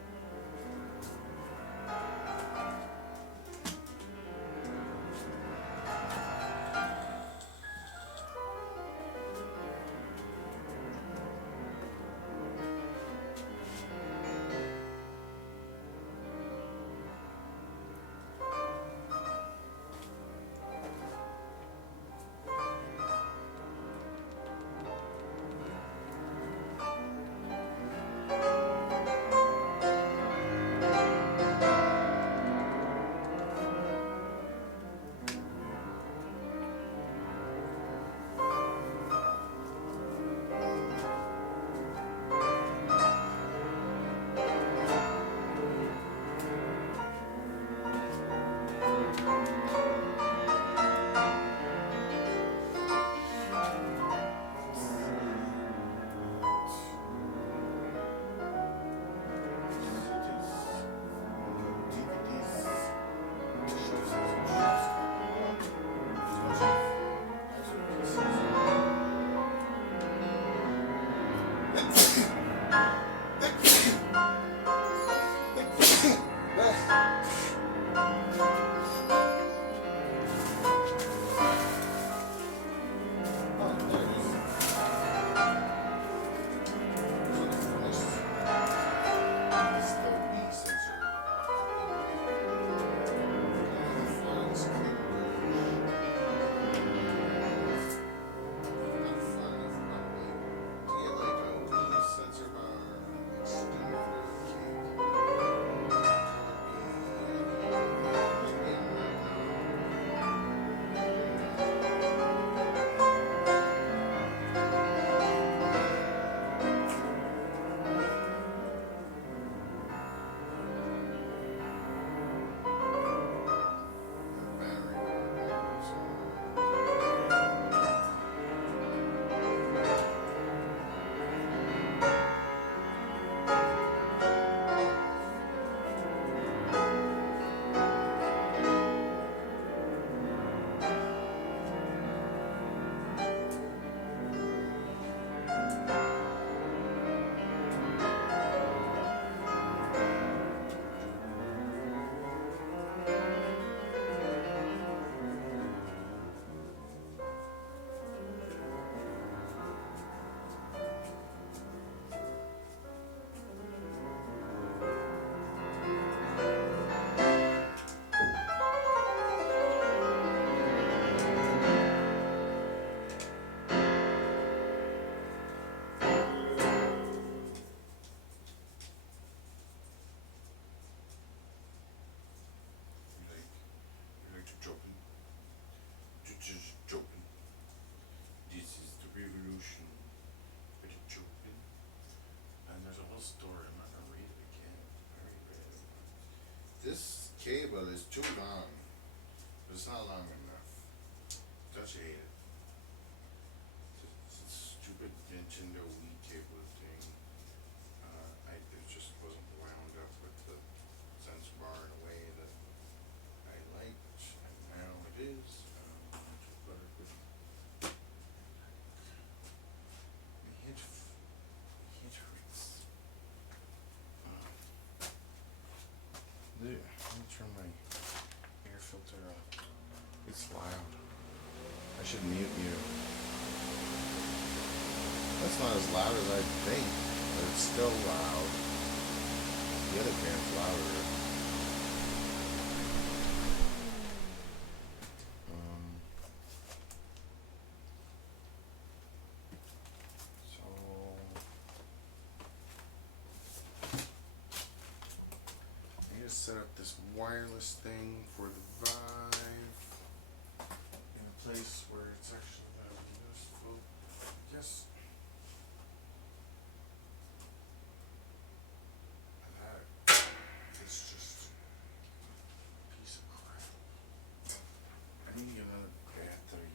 cable is too long. It's not long enough. Don't you hate it? It's a stupid Nintendo Wii cable thing. It just wasn't wound up with the sensor bar in a way that I liked, and now it is. But it would hit hurts. There, let me turn my air filter off. It's loud. I should mute you. That's not as loud as I think, but it's still loud. The other fan's louder. So I need to set up this wireless thing for the Vive in a place where it's actually going to be useful. Yes. That is just a piece of crap. I need to get another battery.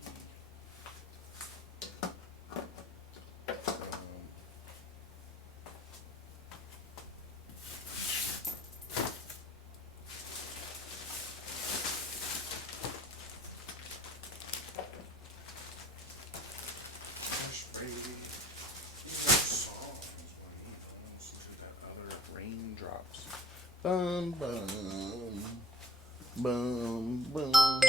Push baby. These are songs. Listen to that other raindrops. Bum bum bum bum.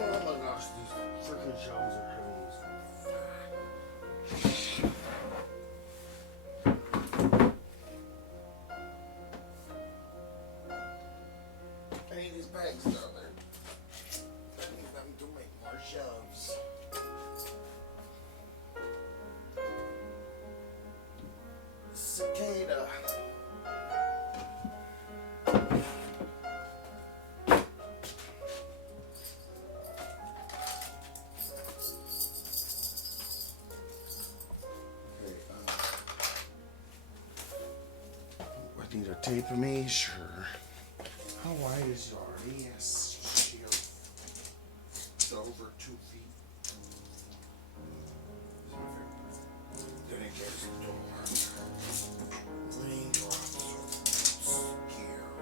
Oh my gosh, these freaking shelves are heavy as fuck. I need these bags down there. I need them to make more shelves. Cicada. Okay, I need a tape measure. How wide is your AS shield? It's over 2 feet. Then it gets dark. Raindrops are scary.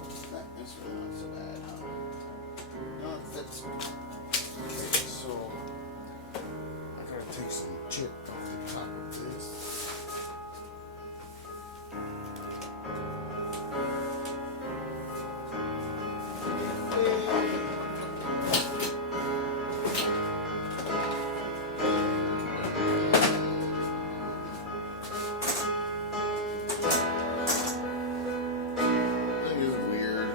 26. That's really not so bad, huh? No, it fits me. Okay, so I gotta take some chip off the top of this. That is weird.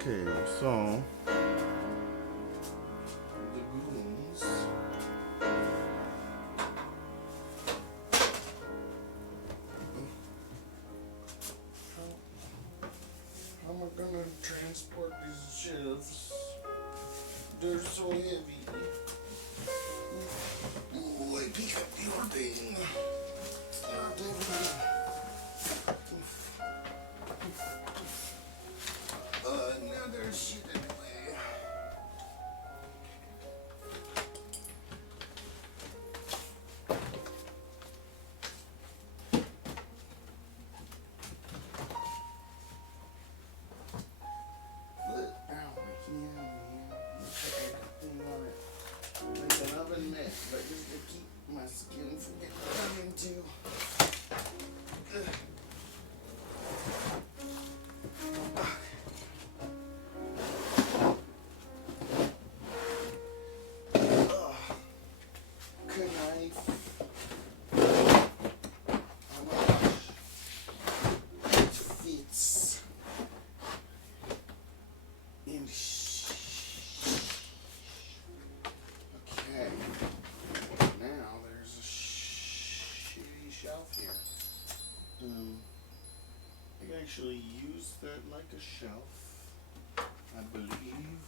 Okay, so the goons. How am I gonna transport these shelves? They're so heavy. Ooh, I pick up the whole thing. Now there's shit in the way. Look, ow, my hand, man. Looks like I got thing on it. Like an oven mitt, but just to keep my skin from getting done into. Good knife. Oh my gosh. It fits. In okay. Now there's a shitty shelf here. I can actually use that like a shelf, I believe.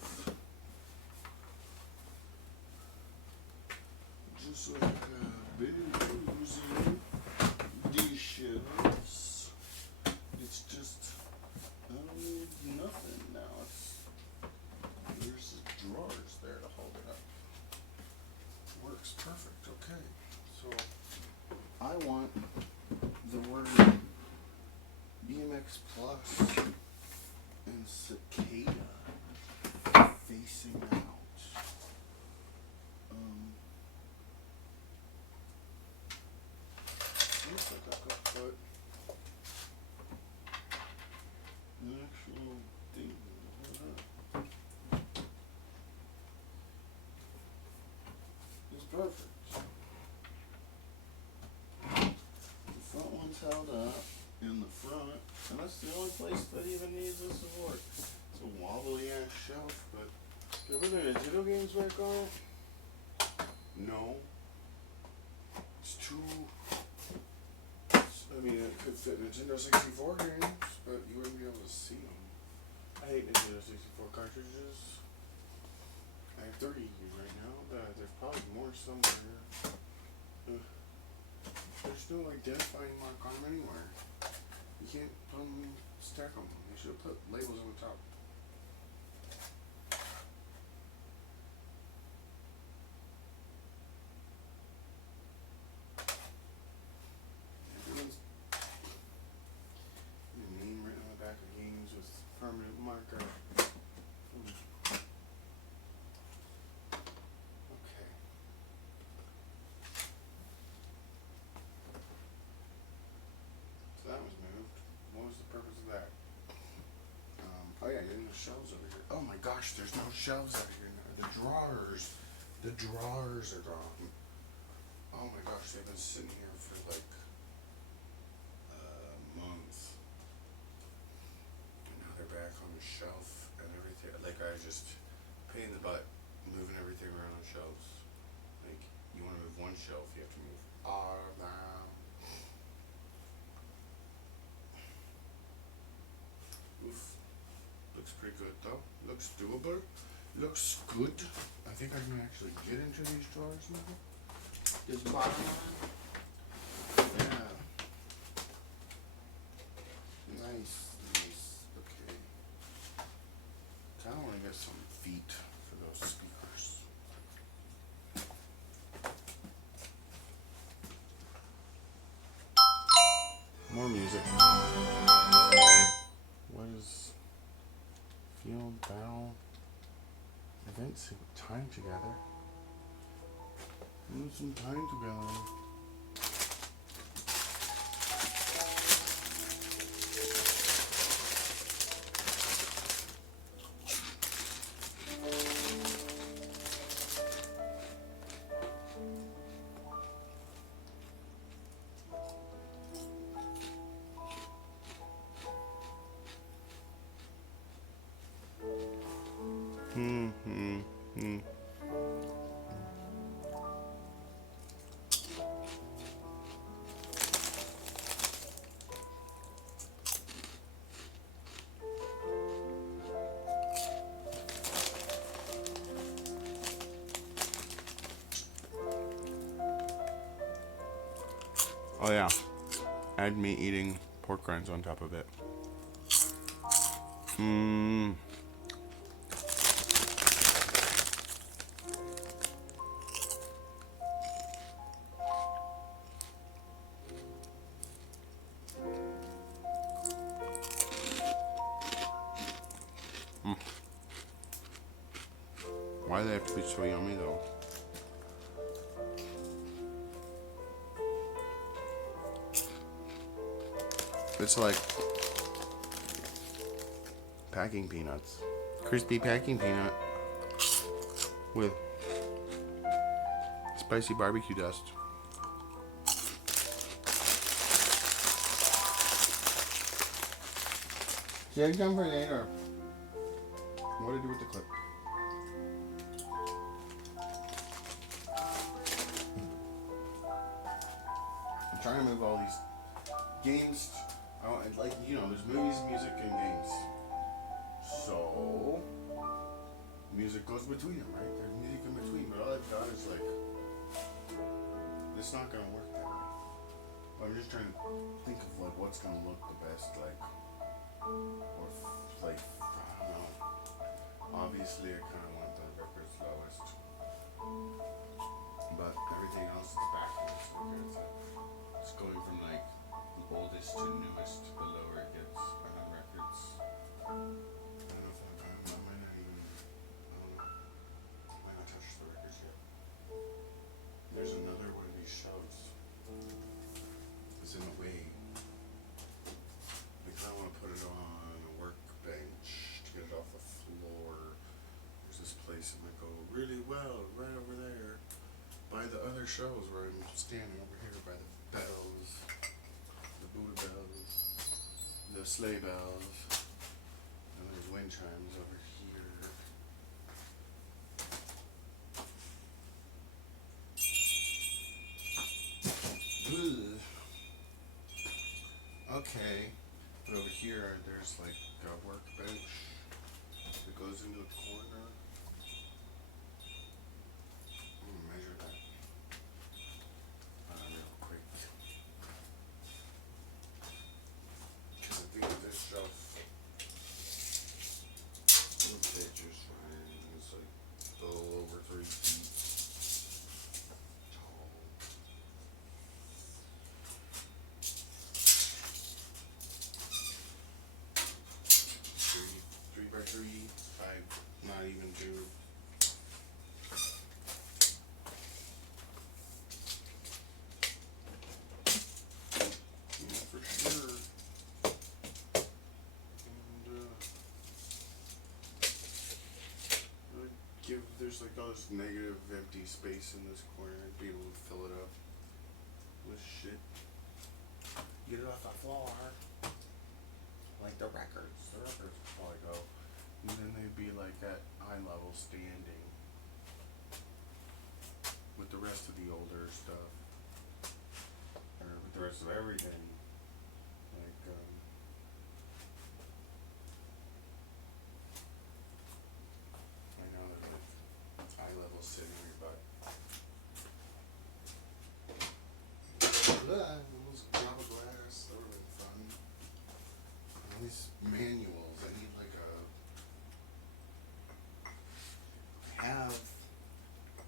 Just like a big using these shelves. It's just, I don't need nothing now. There's drawers there to hold it up. Works perfect, okay. So, I want the word BMX Plus and Cicada facing out. Looks like I could put an actual thing. It's perfect. The front one's held up in the front, and that's the only place that even needs a support. It's a wobbly ass shelf, but can we put Nintendo games back on it? No. It's too. I mean, it could fit Nintendo 64 games, but you wouldn't be able to see them. I hate Nintendo 64 cartridges. I have 30 right now, but there's probably more somewhere. There's no identifying mark on them anywhere. You can't put them, stack them. They should have put labels on the top. Everyone's name written on the back of games with permanent marker. Okay. So that was moved. What was the purpose of that? Oh yeah, there's no shelves over here. Oh my gosh, there's no shelves over here now. The drawers are gone. Oh my gosh, they've been sitting here for like months. And now they're back on the shelf and everything. Like I was just pain in the butt moving everything around on shelves. Like you want to move one shelf, you have to move all of them. Oof. Looks pretty good though. Looks doable. Looks good. I think I can actually get into these drawers now. This bottom one. Yeah. Nice. Okay. Kinda wanna get some feet for those speakers. More music. What is field battle events? Time together. Need some time together. Oh yeah, add me eating pork rinds on top of it. Mmm. Why do they have to be so yummy though? It's like packing peanuts. Crispy packing peanut with spicy barbecue dust. Save some for later. What did I do with the clip? I'm trying to move all these games. Like, you know, there's movies, music, and games. So, music goes between them, right? There's music in between, but all I've got is like, it's not gonna work that way. I'm just trying to think of like what's gonna look the best, like, or like, I don't know. Obviously, I kind of want the records lowest, but everything else is backwards. It's going from like oldest to newest, the lower it gets on records. I don't know if I might not even, I don't know. I might not touch the records yet. There's another one of these shelves. It's in the way. I kind of want to put it on a workbench to get it off the floor. There's this place that might go really well right over there by the other shelves where I'm standing over here by the bells. Buddha bells, the sleigh bells, and there's wind chimes over here. Ugh. Okay, but over here there's like a workbench that goes into the corner. I'm gonna measure that real quick. Because I think this shelf, the picture's fine. It's like a little over 3 feet tall. 3 by 3, 5, not even 2. Yeah, for sure. And really there's like all this negative empty space in this corner. I'd be able to fill it up with shit. Get it off the floor. Like the records. The records would probably go. And then they'd be like at eye level standing with the rest of the older stuff. Or with the rest of everything. Like, I know they're like eye level sitting on your butt. Almost drop a glass. That would have been fun. All these manuals. I need like I have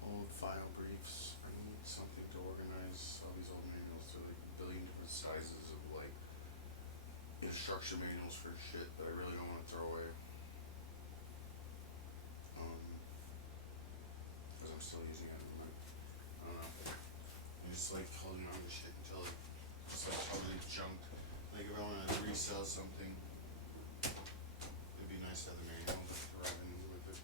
old file briefs. I need something to organize all these old manuals. They're like a billion different sizes of like instruction manuals for shit that I really don't want to throw away. Because I'm still using it. I don't know. I just like holding on to shit until it's like totally junked. Like if I want to resell something, it'd be nice to have the manual running with it.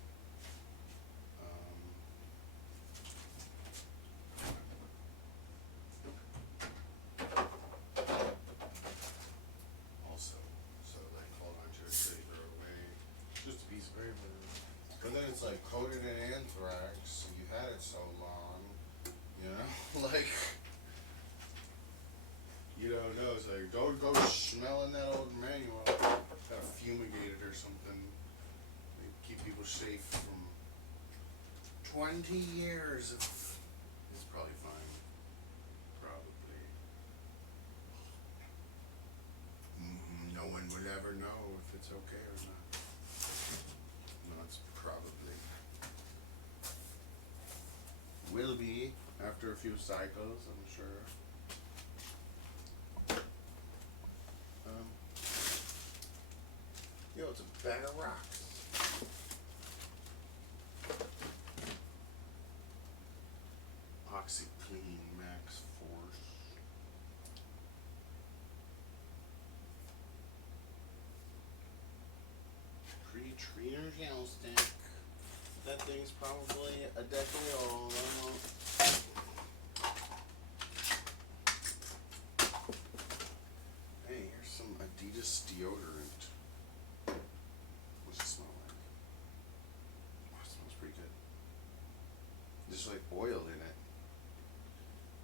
Also, so like hold on to it so it's like coated in anthrax. You had it so long, you know, like you don't know. It's like don't go smelling that old manual. Gotta fumigate it or something. Like, keep people safe from 20 years of. It's probably fine. Probably. No one would ever know if it's okay or not. No, it's probably. Will be after a few cycles, I'm sure. Yo, it's a bag of rocks. OxyClean Max Force. Pre-treater's yellow stick. That thing's probably a deckly old. Hey, here's some Adidas deodorant. What's it smell like? Oh, it smells pretty good. There's like oil in it.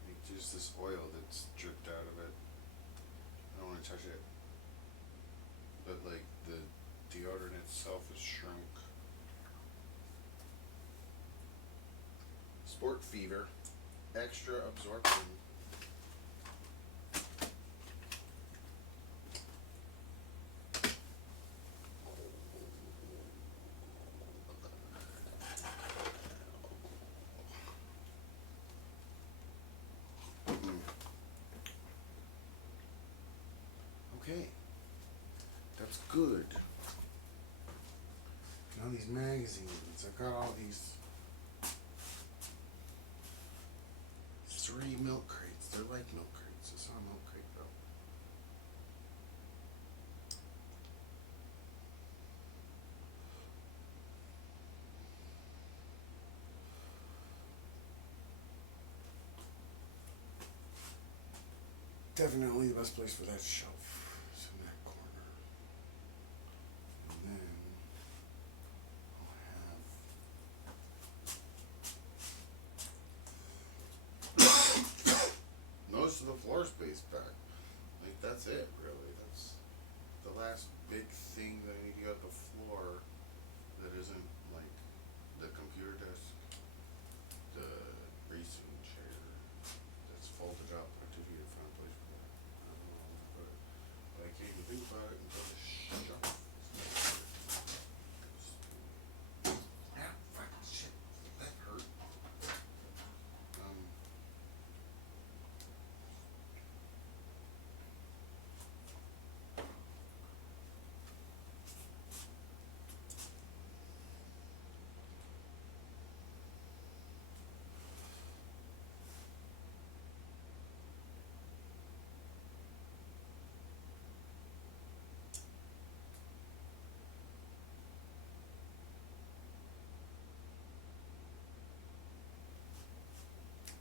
Like there's this oil that's dripped out of it. I don't want to touch it. But like the deodorant itself is shrunk. Sport Fever. Extra absorption. Okay, that's good. Now these magazines, I got all these 3 milk crates. They're like milk crates. It's not a milk crate though. Definitely the best place for that shelf is in that corner. And then I'll have most of the floor space back. Like that's it really. That's the last big thing that I need to get off the floor that isn't like the computer desk, the racing chair that's folded up. I took you to find a place for that. I don't know where to put it. But I can't even think about it until the shelf. Ah, fuck, shit. That hurt.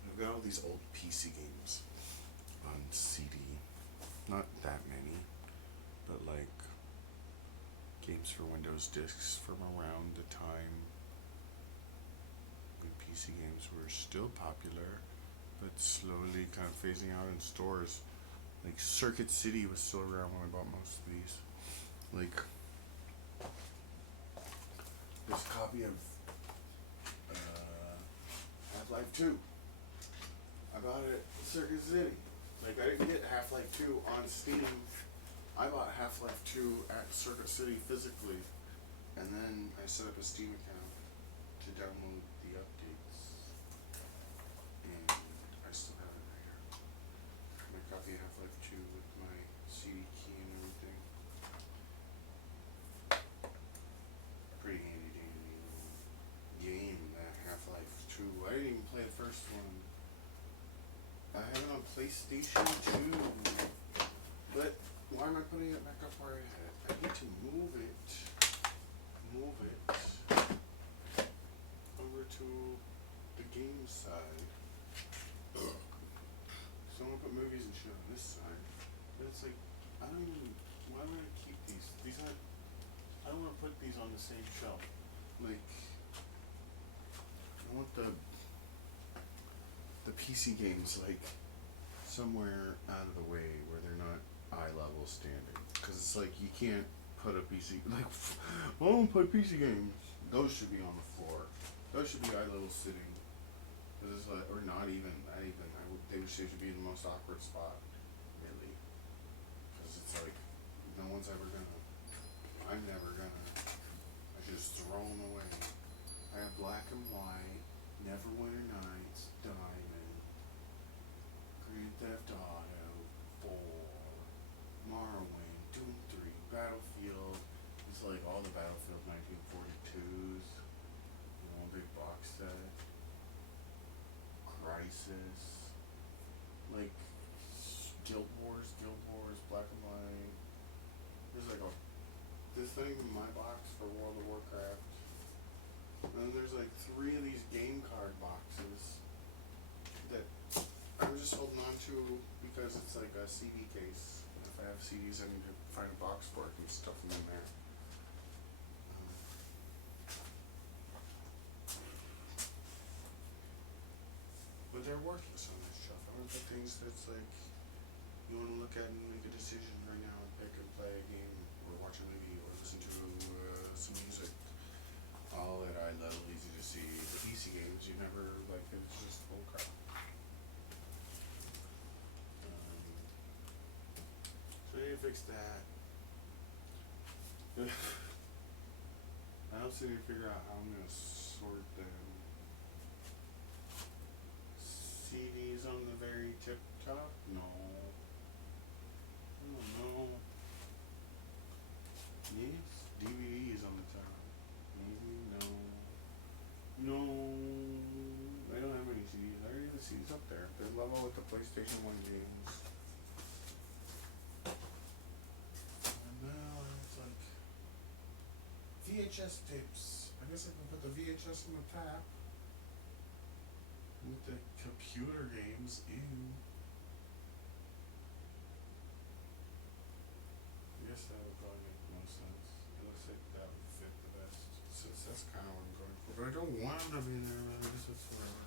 I've got all these old PC games on CD. Not that many, but like games for Windows discs from around the time when PC games were still popular, but slowly kind of phasing out in stores. Like Circuit City was still around when I bought most of these. Like this copy of Half-Life 2. I bought it at Circuit City. Like I didn't get Half-Life 2 on Steam. I bought Half-Life 2 at Circuit City physically, and then I set up a Steam account to download the updates. And I still have it right here. My copy of Half-Life 2 with my CD key and everything. Pretty handy dandy little game, that Half-Life 2. I didn't even play the first one. I have it on PlayStation 2, but why am I putting it back up where I had it? I need to move it over to the game side. So I'm gonna put movies and shit on this side, but it's like, I don't even, why would I keep these? These aren't, I don't want to put these on the same shelf. Like, the PC games like somewhere out of the way where they're not eye level standard. Because it's like you can't put a PC like I don't play PC games. Those should be on the floor. Those should be eye level sitting. Cause it's like, or not even. They should be in the most awkward spot, really. Because it's like no one's ever gonna. I'm never gonna. I just throw them away. I have Black and White, Neverwinter Nights, Diamond, Grand Theft Auto, 4, Morrowind, Doom 3, Battlefield. It's like all the Battlefield 1942s. Big box set. Crisis. Like Guild Wars, Black and White. There's like this thing in my box for World of Warcraft. And then there's like 3 of these game card boxes that I'm just holding on to because it's like a CD case. If I have CDs, I need to find a box for it and stuff them in there. But they're worthless on this shelf. I want the things that's like you want to look at and make a decision right now and pick and play a game or watch a movie or listen to some music. All at eye level, easy to see. The PC games, you never like. It's just bull crap. So I need to fix that. I also need to figure out how I'm gonna sort them. CDs on the very tip top? No. I don't know. Yes. DVDs on the top. Maybe. No. No. I don't have any CDs. I already have the CDs up there. They're level with the PlayStation 1 games. And now it's like VHS tapes. I guess I can put the VHS on the top. With the computer games, ew. I guess that would probably make the most sense. It looks like that would fit the best. Since that's kind of what I'm going for. But I don't want them to be in there, really. This is forever.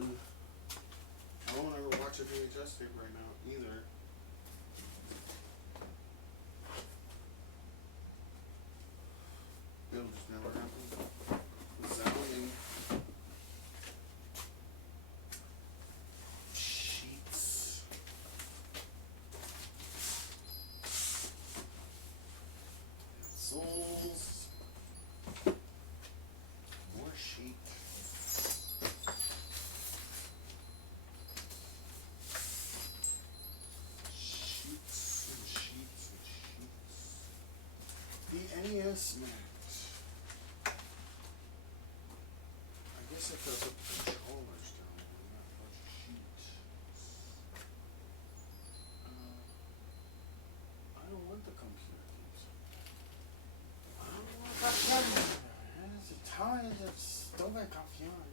I don't want to ever watch a VHS tape right now, either. It'll just never happen. Zombie. Souls. More sheep. Sheets and sheets and sheets. The NES Mint. I guess it does up the controllers down there, not a bunch of sheets. I don't want the computer games. I don't want the camera. It's tired of stupid computer.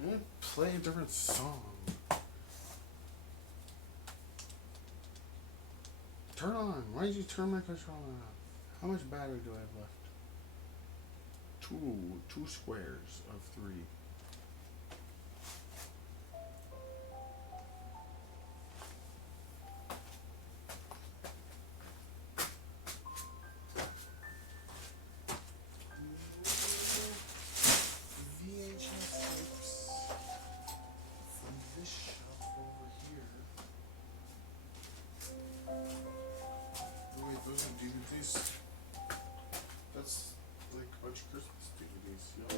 I'm gonna play a different song. Turn on. Why did you turn my controller on? How much battery do I have left? Two squares of 3. VHS tapes from this shelf over here. Oh wait, those are DVDs. That's like a bunch of Christmas DVDs. Yeah.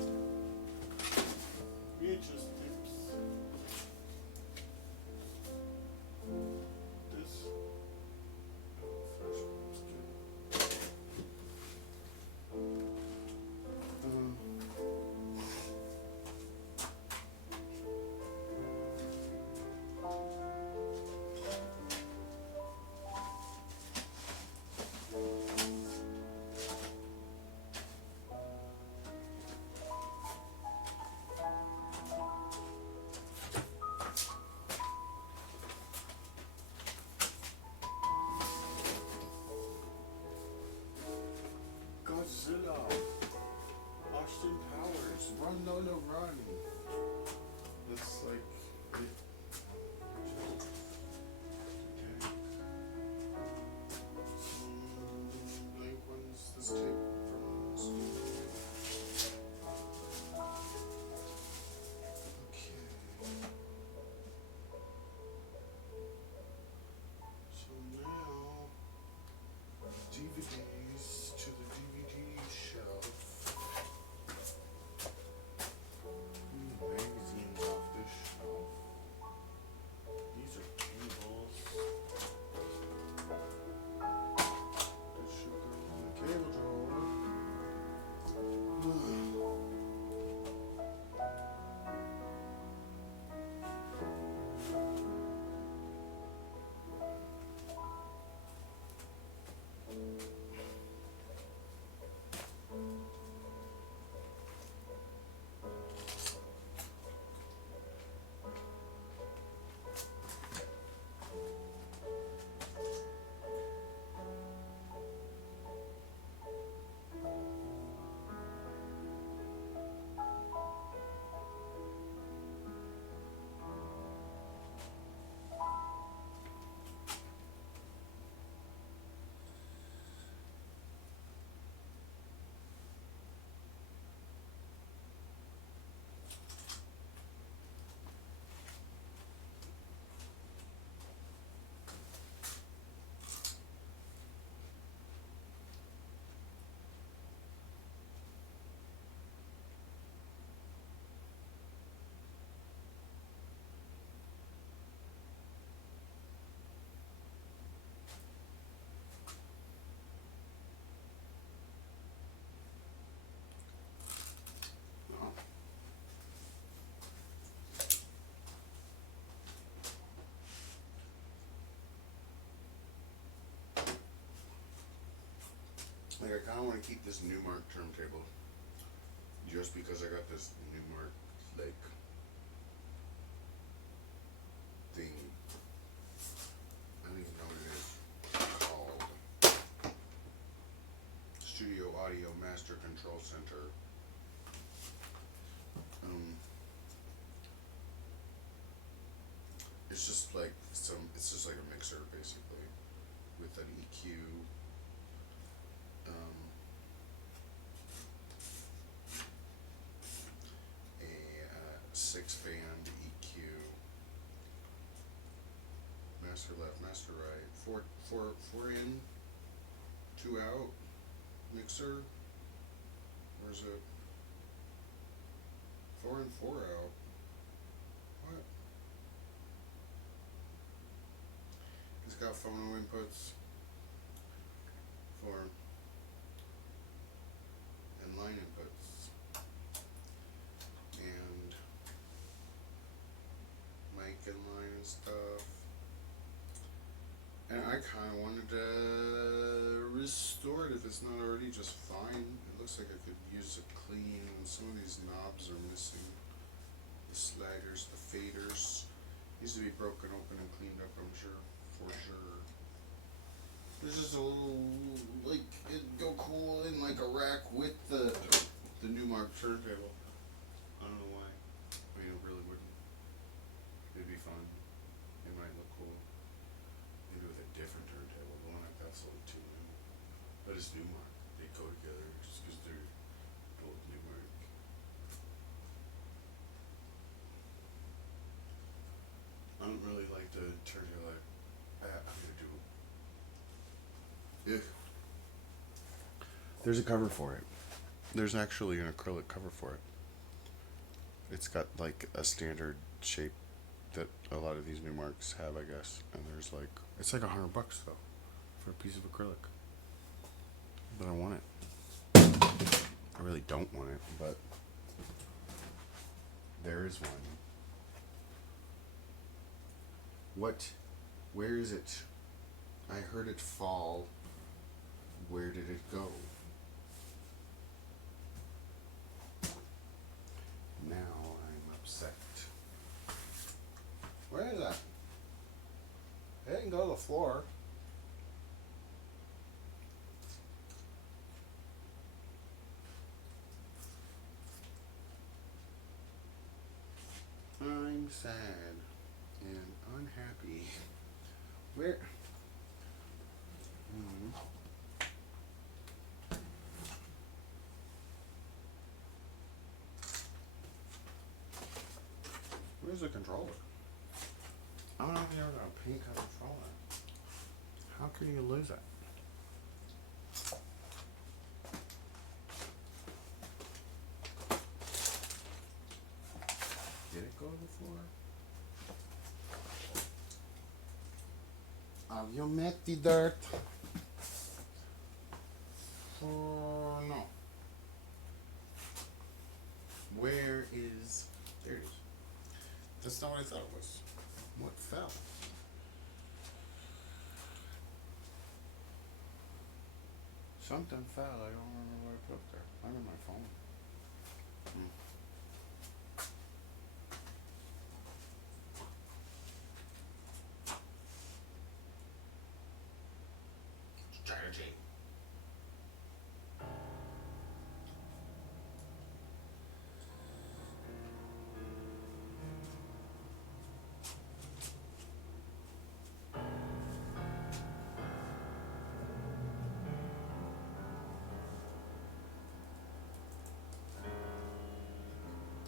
Run, Lola, run. It's like... Like, when's this tape from? Okay. So now, DVDs to the DVD shelf. Magazines off this shelf. These are cables. This should go in the cable drawer. Like, I kind of want to keep this Newmark turntable just because I got this Newmark, like, thing. I don't even know what it is called. Studio Audio Master Control Center. It's just like it's just like a mixer basically with an EQ. A 6-band EQ, master left, master right, four in, 2 out, mixer. Where's it? 4 in, 4 out. What? It's got phono inputs, 4 and line inputs, and mic and line and stuff. And I kind of wanted to restore it if it's not already just fine. It looks like I could use it clean. Some of these knobs are missing. The sliders, the faders. Needs to be broken open and cleaned up, I'm sure. For sure. There's just a little, like, it'd go cool in like a rack with the Newmark turntable. I don't know why. I mean, it really wouldn't. It'd be fun. It might look cool. Maybe with a different turntable. The one I've got's a little too new. But it's Newmark. They go together just because they're both Newmark. I don't really like the turntable. I'm gonna do. Ugh. There's a cover for it. There's actually an acrylic cover for it. It's got like a standard shape that a lot of these Newmarks have, I guess. And there's like, it's like $100 though for a piece of acrylic. But I want it. I really don't want it, but there is one. What? Where is it? I heard it fall. Where did it go? Now I'm upset. Where is that? It didn't go to the floor. sad and unhappy. Where? Where's the controller? I don't know if you ever got a pink controller. How can you lose it? Did it go to the floor? Have you met the dirt? Oh no. Where is... There it is. That's not what I thought it was. What fell? Something fell. I don't remember what I put up there. I'm in my phone. Strategy.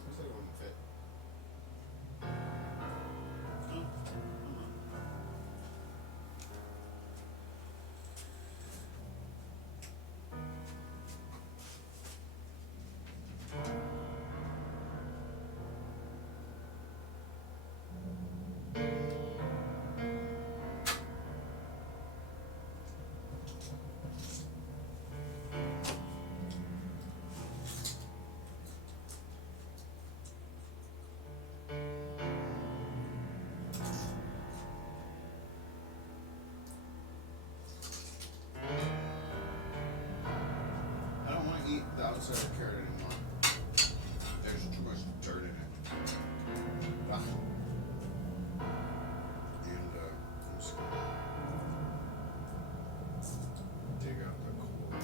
I said it wouldn't fit. No, come on. I don't want to eat the outside of the carrot anymore. There's too much dirt in it. Ah. And I'm just gonna dig out the core.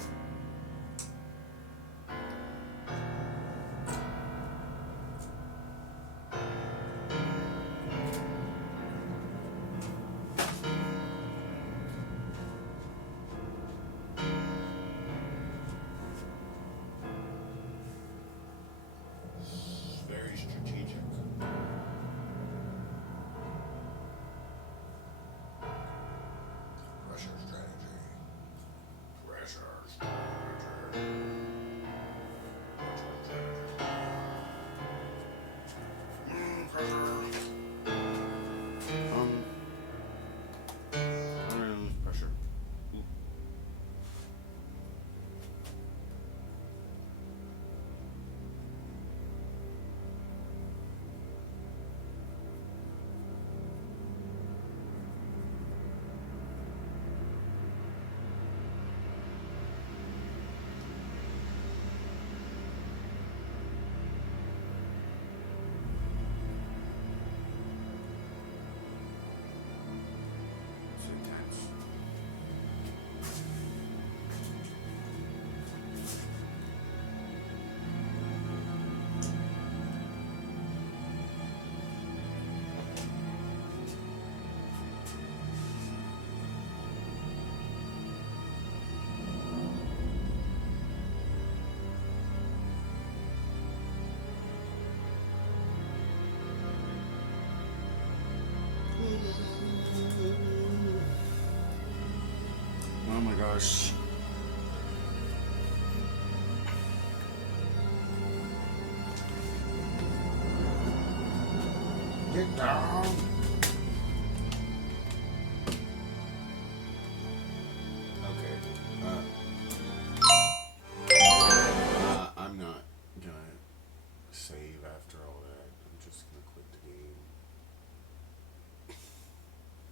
Very strategic. Pressure strategy. Pressure strategy. Pressure strategy. Pressure. Pressure. It's intense. Oh my gosh. Get down.